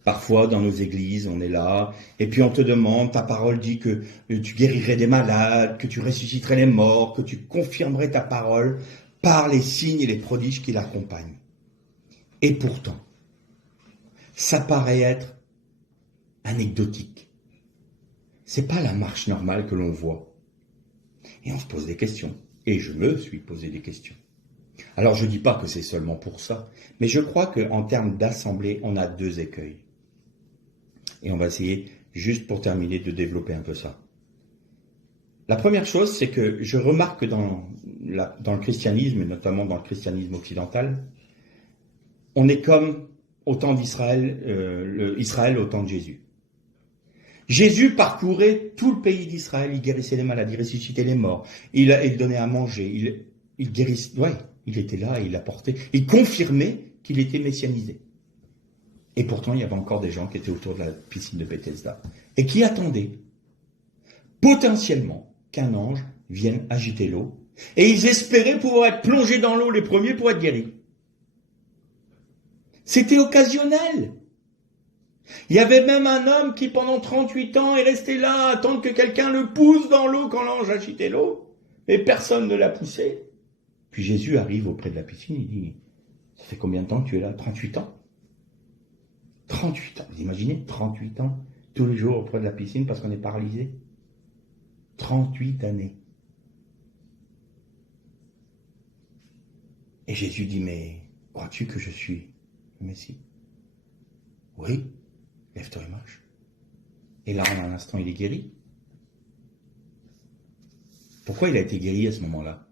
Parfois, dans nos églises, on est là, et puis on te demande, ta parole dit que tu guérirais des malades, que tu ressusciterais les morts, que tu confirmerais ta parole par les signes et les prodiges qui l'accompagnent. Et pourtant, ça paraît être anecdotique. C'est pas la marche normale que l'on voit. Et on se pose des questions. Et je me suis posé des questions. Alors je dis pas que c'est seulement pour ça, mais je crois qu'en termes d'assemblée, on a deux écueils. Et on va essayer, juste pour terminer, de développer un peu ça. La première chose, c'est que je remarque que dans le christianisme, et notamment dans le christianisme occidental, on est comme au temps d'Israël, Israël au temps de Jésus. Jésus parcourait tout le pays d'Israël, il guérissait les malades, il ressuscitait les morts, il donnait à manger, il guérissait, ouais, il était là, il apportait, il confirmait qu'il était messianisé. Et pourtant, il y avait encore des gens qui étaient autour de la piscine de Bethesda et qui attendaient potentiellement qu'un ange vienne agiter l'eau. Et ils espéraient pouvoir être plongés dans l'eau les premiers pour être guéris. C'était occasionnel. Il y avait même un homme qui, pendant 38 ans, est resté là à attendre que quelqu'un le pousse dans l'eau quand l'ange agitait l'eau. Et personne ne l'a poussé. Puis Jésus arrive auprès de la piscine, il dit, ça fait combien de temps que tu es là? 38 ans. 38 ans. Vous imaginez 38 ans, tous les jours auprès de la piscine parce qu'on est paralysé. 38 années. Et Jésus dit, mais crois-tu que je suis le Messie? Oui, lève-toi et marche. Et là, en un instant, il est guéri. Pourquoi il a été guéri à ce moment-là?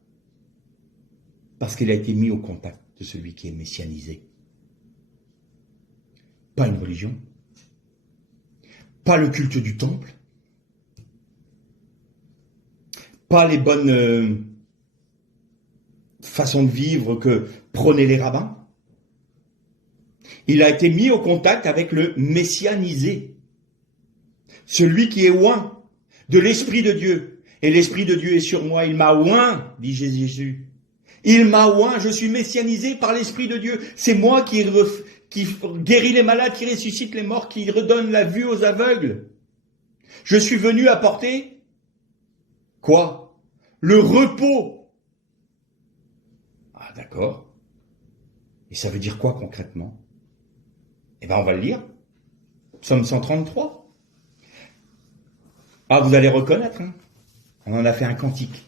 Parce qu'il a été mis au contact de celui qui est messianisé. Pas une religion, pas le culte du temple, pas les bonnes façons de vivre que prônaient les rabbins. Il a été mis au contact avec le messianisé, celui qui est oint de l'Esprit de Dieu. Et l'Esprit de Dieu est sur moi, il m'a oint, dit Jésus. Il m'a oint, je suis messianisé par l'Esprit de Dieu. C'est moi qui guérit les malades, qui ressuscite les morts, qui redonne la vue aux aveugles. Je suis venu apporter quoi? Le repos. Ah, d'accord. Et ça veut dire quoi concrètement? Eh bien, on va le lire. Psaume 133. Ah, vous allez reconnaître, hein? On en a fait un cantique.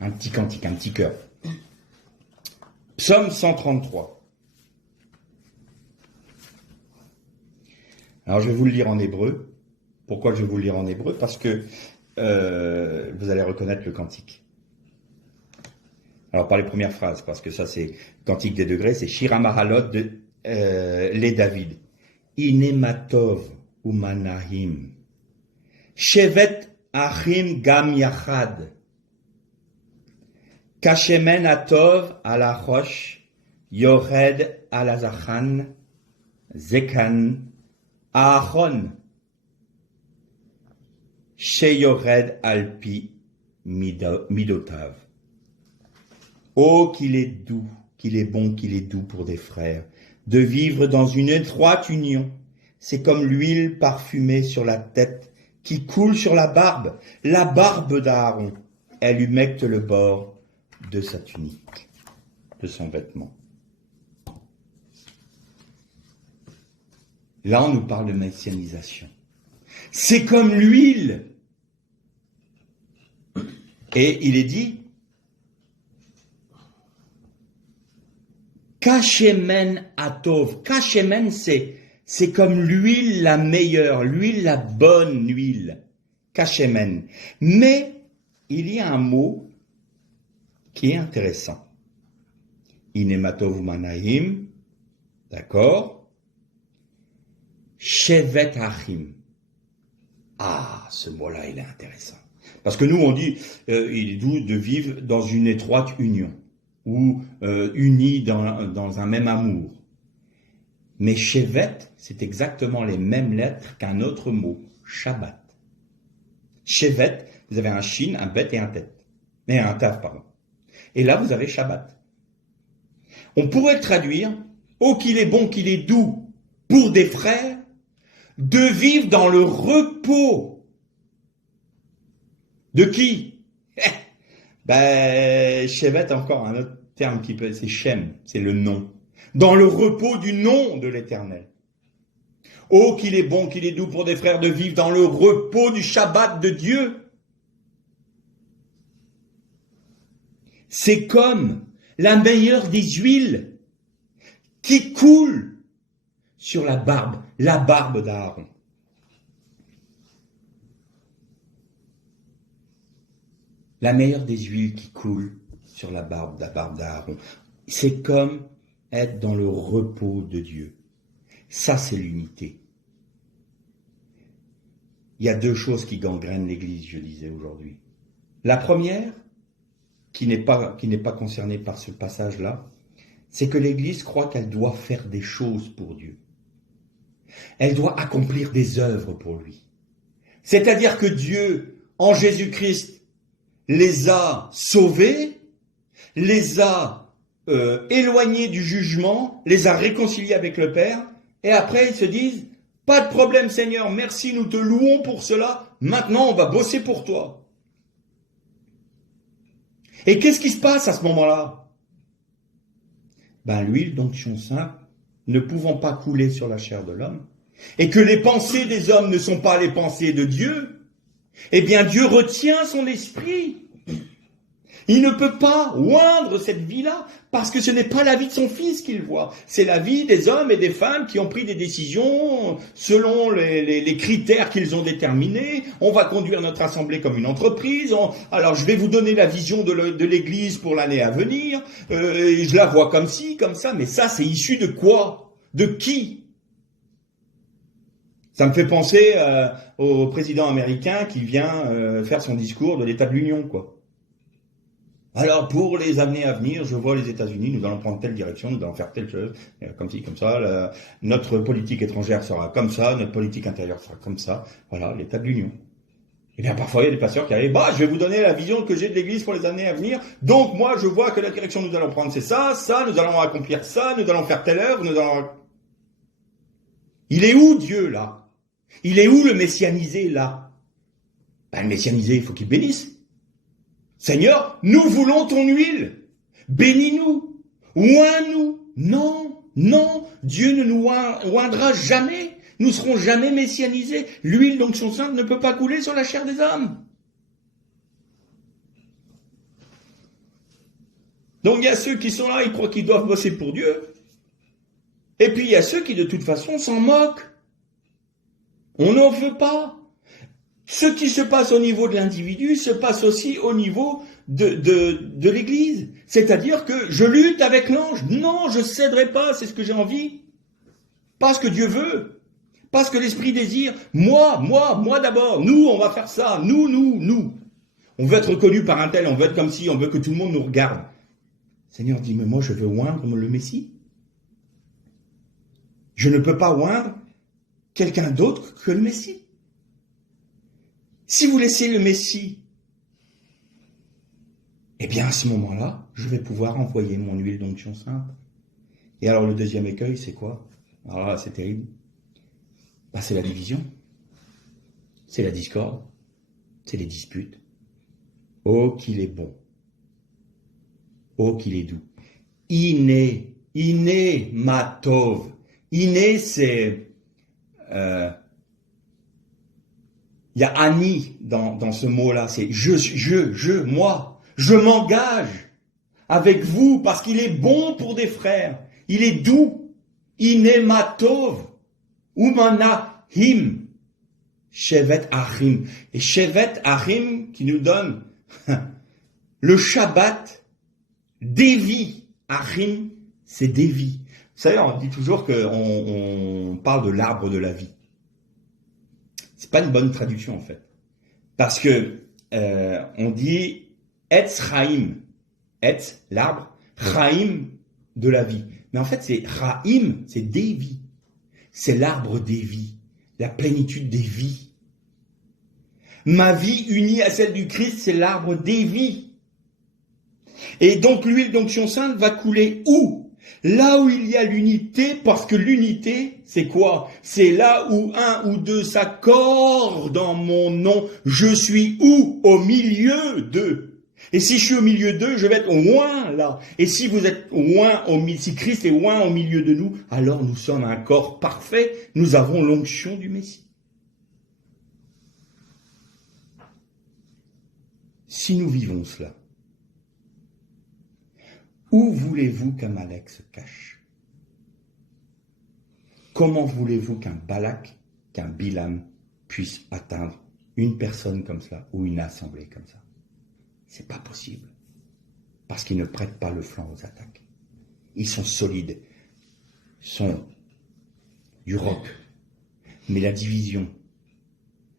Un petit cantique, un petit chœur. Psaume 133. Alors, je vais vous le lire en hébreu. Pourquoi je vais vous le lire en hébreu? Parce que vous allez reconnaître le cantique. Alors, par les premières phrases, parce que ça, c'est cantique des degrés, c'est Shir HaMahalot de les David. Inematov umanahim. Shevet achim gam yachad. Kashemen atov ala rosh. Yored ala zachan. Zekan. Ahon. Sheyored alpi midotav. Oh, qu'il est doux, qu'il est bon, qu'il est doux pour des frères, de vivre dans une étroite union. C'est comme l'huile parfumée sur la tête, qui coule sur la barbe d'Aaron. Elle humecte le bord de sa tunique, de son vêtement. Là, on nous parle de messianisation. C'est comme l'huile. Et il est dit, Kashemen atov. Kashemen, c'est comme l'huile la meilleure, l'huile la bonne huile. Kashemen. Mais il y a un mot qui est intéressant. Inematov manahim. D'accord? Shevet achim. Ah, ce mot-là, il est intéressant. Parce que nous, on dit, il est doux de vivre dans une étroite union, ou unis dans un même amour. Mais Shevet, c'est exactement les mêmes lettres qu'un autre mot, Shabbat. Shevet, vous avez un shin, un bet et un tet. Et un taf, pardon. Et là, vous avez Shabbat. On pourrait traduire, oh qu'il est bon, qu'il est doux pour des frères, de vivre dans le repos. De qui? Shevet, encore un autre terme qui peut, c'est Shem, c'est le nom. Dans le repos du nom de l'Éternel. Oh, qu'il est bon, qu'il est doux pour des frères de vivre dans le repos du Shabbat de Dieu. C'est comme la meilleure des huiles qui coule sur la barbe d'Aaron. La meilleure des huiles qui coule sur la barbe d'Aaron. C'est comme être dans le repos de Dieu. Ça, c'est l'unité. Il y a deux choses qui gangrènent l'Église, je disais aujourd'hui. La première, qui n'est pas concernée par ce passage-là, c'est que l'Église croit qu'elle doit faire des choses pour Dieu. Elle doit accomplir des œuvres pour lui. C'est-à-dire que Dieu, en Jésus-Christ, les a sauvés, les a éloignés du jugement, les a réconciliés avec le Père, et après ils se disent, pas de problème Seigneur, merci, nous te louons pour cela, maintenant on va bosser pour toi. Et qu'est-ce qui se passe à ce moment-là? L'huile d'onction sainte, ne pouvant pas couler sur la chair de l'homme, et que les pensées des hommes ne sont pas les pensées de Dieu, eh bien Dieu retient son esprit. Il ne peut pas oindre cette vie-là, parce que ce n'est pas la vie de son fils qu'il voit. C'est la vie des hommes et des femmes qui ont pris des décisions selon les critères qu'ils ont déterminés. On va conduire notre assemblée comme une entreprise. Alors je vais vous donner la vision de l'Église pour l'année à venir. Je la vois comme ci, comme ça. Mais ça, c'est issu de quoi? De qui? Ça me fait penser au président américain qui vient faire son discours de l'État de l'Union, quoi. Alors, pour les années à venir, je vois les États-Unis, nous allons prendre telle direction, nous allons faire telle chose, comme ci, comme ça, notre politique étrangère sera comme ça, notre politique intérieure sera comme ça, voilà, l'État de l'Union. Et bien, parfois, il y a des pasteurs qui arrivent, je vais vous donner la vision que j'ai de l'Église pour les années à venir, donc moi, je vois que la direction que nous allons prendre, c'est ça, nous allons accomplir ça, nous allons faire telle œuvre, nous allons... Il est où Dieu, là? Il est où le messianisé, là? Ben, le messianisé, il faut qu'il bénisse. Seigneur, nous voulons ton huile. Bénis-nous. Oins-nous. Non, non, Dieu ne nous oindra jamais. Nous ne serons jamais messianisés. L'huile d'onction sainte ne peut pas couler sur la chair des hommes. Donc il y a ceux qui sont là, ils croient qu'ils doivent bosser pour Dieu. Et puis il y a ceux qui de toute façon s'en moquent. On n'en veut pas. Ce qui se passe au niveau de l'individu se passe aussi au niveau de l'Église. C'est-à-dire que je lutte avec l'ange. Non, je ne céderai pas, c'est ce que j'ai envie. Pas ce que Dieu veut. Pas ce que l'Esprit désire. Moi d'abord. Nous, on va faire ça. Nous. On veut être reconnu par un tel, on veut être comme si, on veut que tout le monde nous regarde. Seigneur dit, mais moi je veux oindre le Messie. Je ne peux pas oindre quelqu'un d'autre que le Messie. Si vous laissez le Messie, eh bien à ce moment-là, je vais pouvoir envoyer mon huile d'onction sainte. Et alors le deuxième écueil, c'est quoi? Alors là, c'est terrible. Ben, c'est la division. C'est la discorde. C'est les disputes. Oh, qu'il est bon. Oh, qu'il est doux. Iné, matov. Iné, c'est... Il y a Ani dans ce mot-là, c'est moi, je m'engage avec vous parce qu'il est bon pour des frères, il est doux, inematov, umanahim, shevet achim, et shevet achim qui nous donne le Shabbat, Devi, achim, c'est Devi. Vous savez, on dit toujours qu'on parle de l'arbre de la vie. C'est pas une bonne traduction en fait, parce que on dit Etz Chaim, Etz l'arbre, Chaim de la vie. Mais en fait c'est Chaim, c'est des vies, c'est l'arbre des vies, la plénitude des vies. Ma vie unie à celle du Christ, c'est l'arbre des vies. Et donc l'huile d'onction sainte va couler où? Là où il y a l'unité, parce que l'unité, c'est quoi? C'est là où un ou deux s'accordent en mon nom. Je suis où? Au milieu d'eux. Et si je suis au milieu d'eux, je vais être loin là. Et si vous êtes loin, si Christ est loin au milieu de nous, alors nous sommes un corps parfait. Nous avons l'onction du Messie. Si nous vivons cela, où voulez-vous qu'Amalek se cache? Comment voulez-vous qu'un Balak, qu'un Bilam puisse atteindre une personne comme ça ou une assemblée comme ça? C'est pas possible. Parce qu'ils ne prêtent pas le flanc aux attaques. Ils sont solides. Ils sont du roc. Mais la division,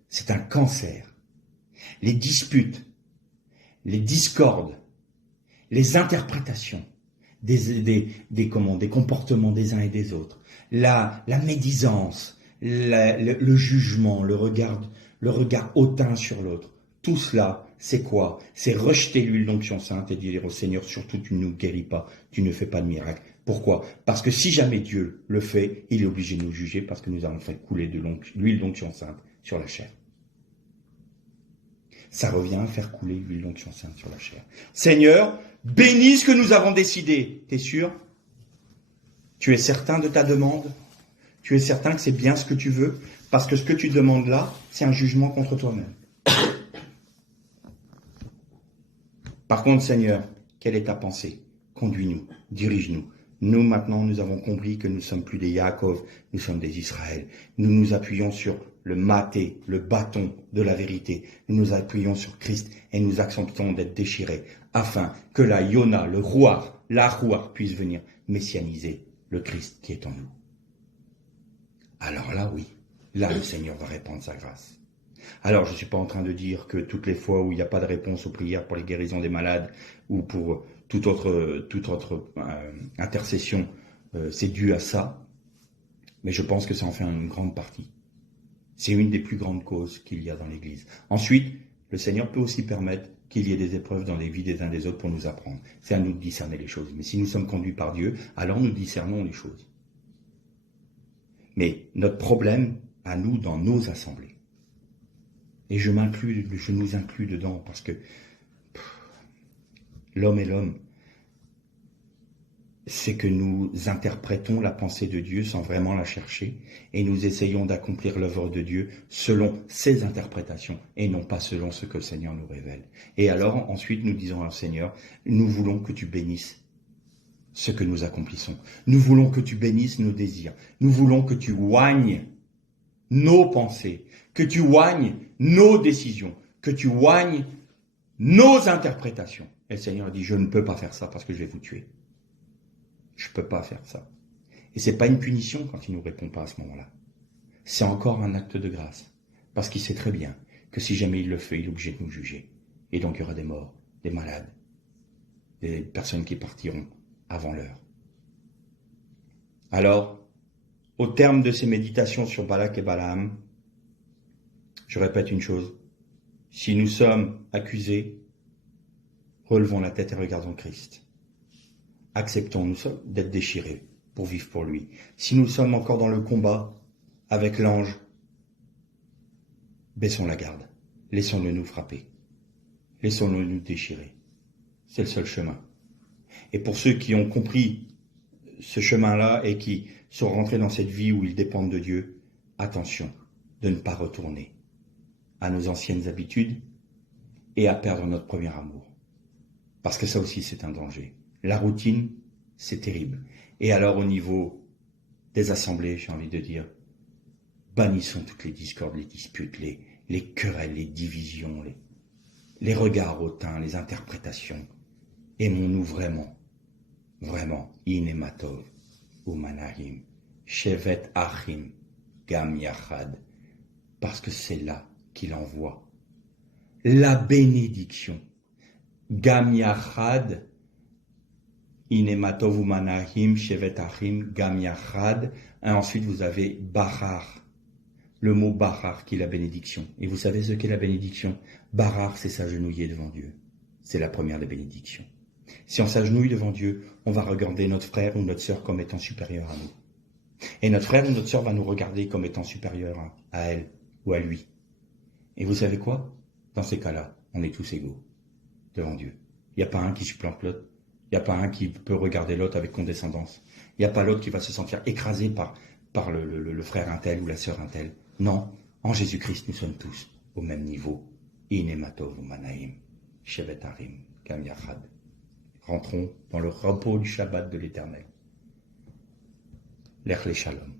c'est un cancer. Les disputes, les discordes, les interprétations des comportements des uns et des autres, la médisance, le jugement, le regard hautain sur l'autre, tout cela, c'est quoi? C'est rejeter l'huile d'onction sainte et dire au Seigneur, surtout tu ne nous guéris pas, tu ne fais pas de miracle. Pourquoi? Parce que si jamais Dieu le fait, il est obligé de nous juger parce que nous avons fait couler de l'huile d'onction sainte sur la chair. Ça revient à faire couler l'huile d'onction sainte sur la chair. Seigneur, bénis ce que nous avons décidé. T'es sûr? Tu es certain de ta demande? Tu es certain que c'est bien ce que tu veux? Parce que ce que tu demandes là, c'est un jugement contre toi-même. Par contre, Seigneur, quelle est ta pensée? Conduis-nous, dirige-nous. Nous, maintenant, nous avons compris que nous ne sommes plus des Yaakov, nous sommes des Israël. Nous nous appuyons sur le maté, le bâton de la vérité. Nous nous appuyons sur Christ et nous acceptons d'être déchirés afin que la Yona, le Rouar, la Rouar puisse venir messianiser le Christ qui est en nous. Alors là, oui, là, le Seigneur va répandre sa grâce. Alors, je ne suis pas en train de dire que toutes les fois où il n'y a pas de réponse aux prières pour les guérisons des malades ou pour toute autre intercession, c'est dû à ça. Mais je pense que ça en fait une grande partie. C'est une des plus grandes causes qu'il y a dans l'Église. Ensuite, le Seigneur peut aussi permettre qu'il y ait des épreuves dans les vies des uns des autres pour nous apprendre. C'est à nous de discerner les choses. Mais si nous sommes conduits par Dieu, alors nous discernons les choses. Mais notre problème, à nous, dans nos assemblées, Et je nous inclus dedans, parce que l'homme est l'homme. C'est que nous interprétons la pensée de Dieu sans vraiment la chercher, et nous essayons d'accomplir l'œuvre de Dieu selon ses interprétations, et non pas selon ce que le Seigneur nous révèle. Et alors, ensuite, nous disons au Seigneur, nous voulons que tu bénisses ce que nous accomplissons. Nous voulons que tu bénisses nos désirs. Nous voulons que tu oignes nos pensées, que tu oignes nos décisions, que tu oignes nos interprétations. Et le Seigneur dit, je ne peux pas faire ça parce que je vais vous tuer. Je ne peux pas faire ça. Et ce n'est pas une punition quand il ne nous répond pas à ce moment-là. C'est encore un acte de grâce. Parce qu'il sait très bien que si jamais il le fait, il est obligé de nous juger. Et donc il y aura des morts, des malades, des personnes qui partiront avant l'heure. Alors, au terme de ces méditations sur Balak et Balaam, je répète une chose. Si nous sommes accusés, relevons la tête et regardons Christ. Acceptons nous d'être déchirés pour vivre pour lui. Si nous sommes encore dans le combat avec l'ange, baissons la garde. Laissons-le nous frapper. Laissons-le nous déchirer. C'est le seul chemin. Et pour ceux qui ont compris ce chemin-là et qui sont rentrés dans cette vie où ils dépendent de Dieu, attention de ne pas retourner à nos anciennes habitudes et à perdre notre premier amour. Parce que ça aussi, c'est un danger. La routine, c'est terrible. Et alors, au niveau des assemblées, j'ai envie de dire, bannissons toutes les discordes, les disputes, les querelles, les divisions, les regards hautains, les interprétations. Aimons-nous vraiment, vraiment, Inematov, Umanahim, Shevet Achim, Gam Yachad, parce que c'est là qu'il envoie la bénédiction. Gam Yachad, Inematov Umanahim, Shevet Achim, Gam Yachad, et ensuite vous avez Barar, le mot Barar qui est la bénédiction. Et vous savez ce qu'est la bénédiction? Barar, c'est s'agenouiller devant Dieu. C'est la première des bénédictions. Si on s'agenouille devant Dieu, on va regarder notre frère ou notre sœur comme étant supérieur à nous. Et notre frère ou notre sœur va nous regarder comme étant supérieur à elle ou à lui. Et vous savez quoi? Dans ces cas-là, on est tous égaux devant Dieu. Il n'y a pas un qui supplante l'autre. Il n'y a pas un qui peut regarder l'autre avec condescendance. Il n'y a pas l'autre qui va se sentir écrasé par le frère un tel ou la sœur un tel. Non, en Jésus-Christ, nous sommes tous au même niveau. Inematov Manaim, Shevet Harim, Gam Yachad. Rentrons dans le repos du Shabbat de l'Éternel. L'Ech le Shalom.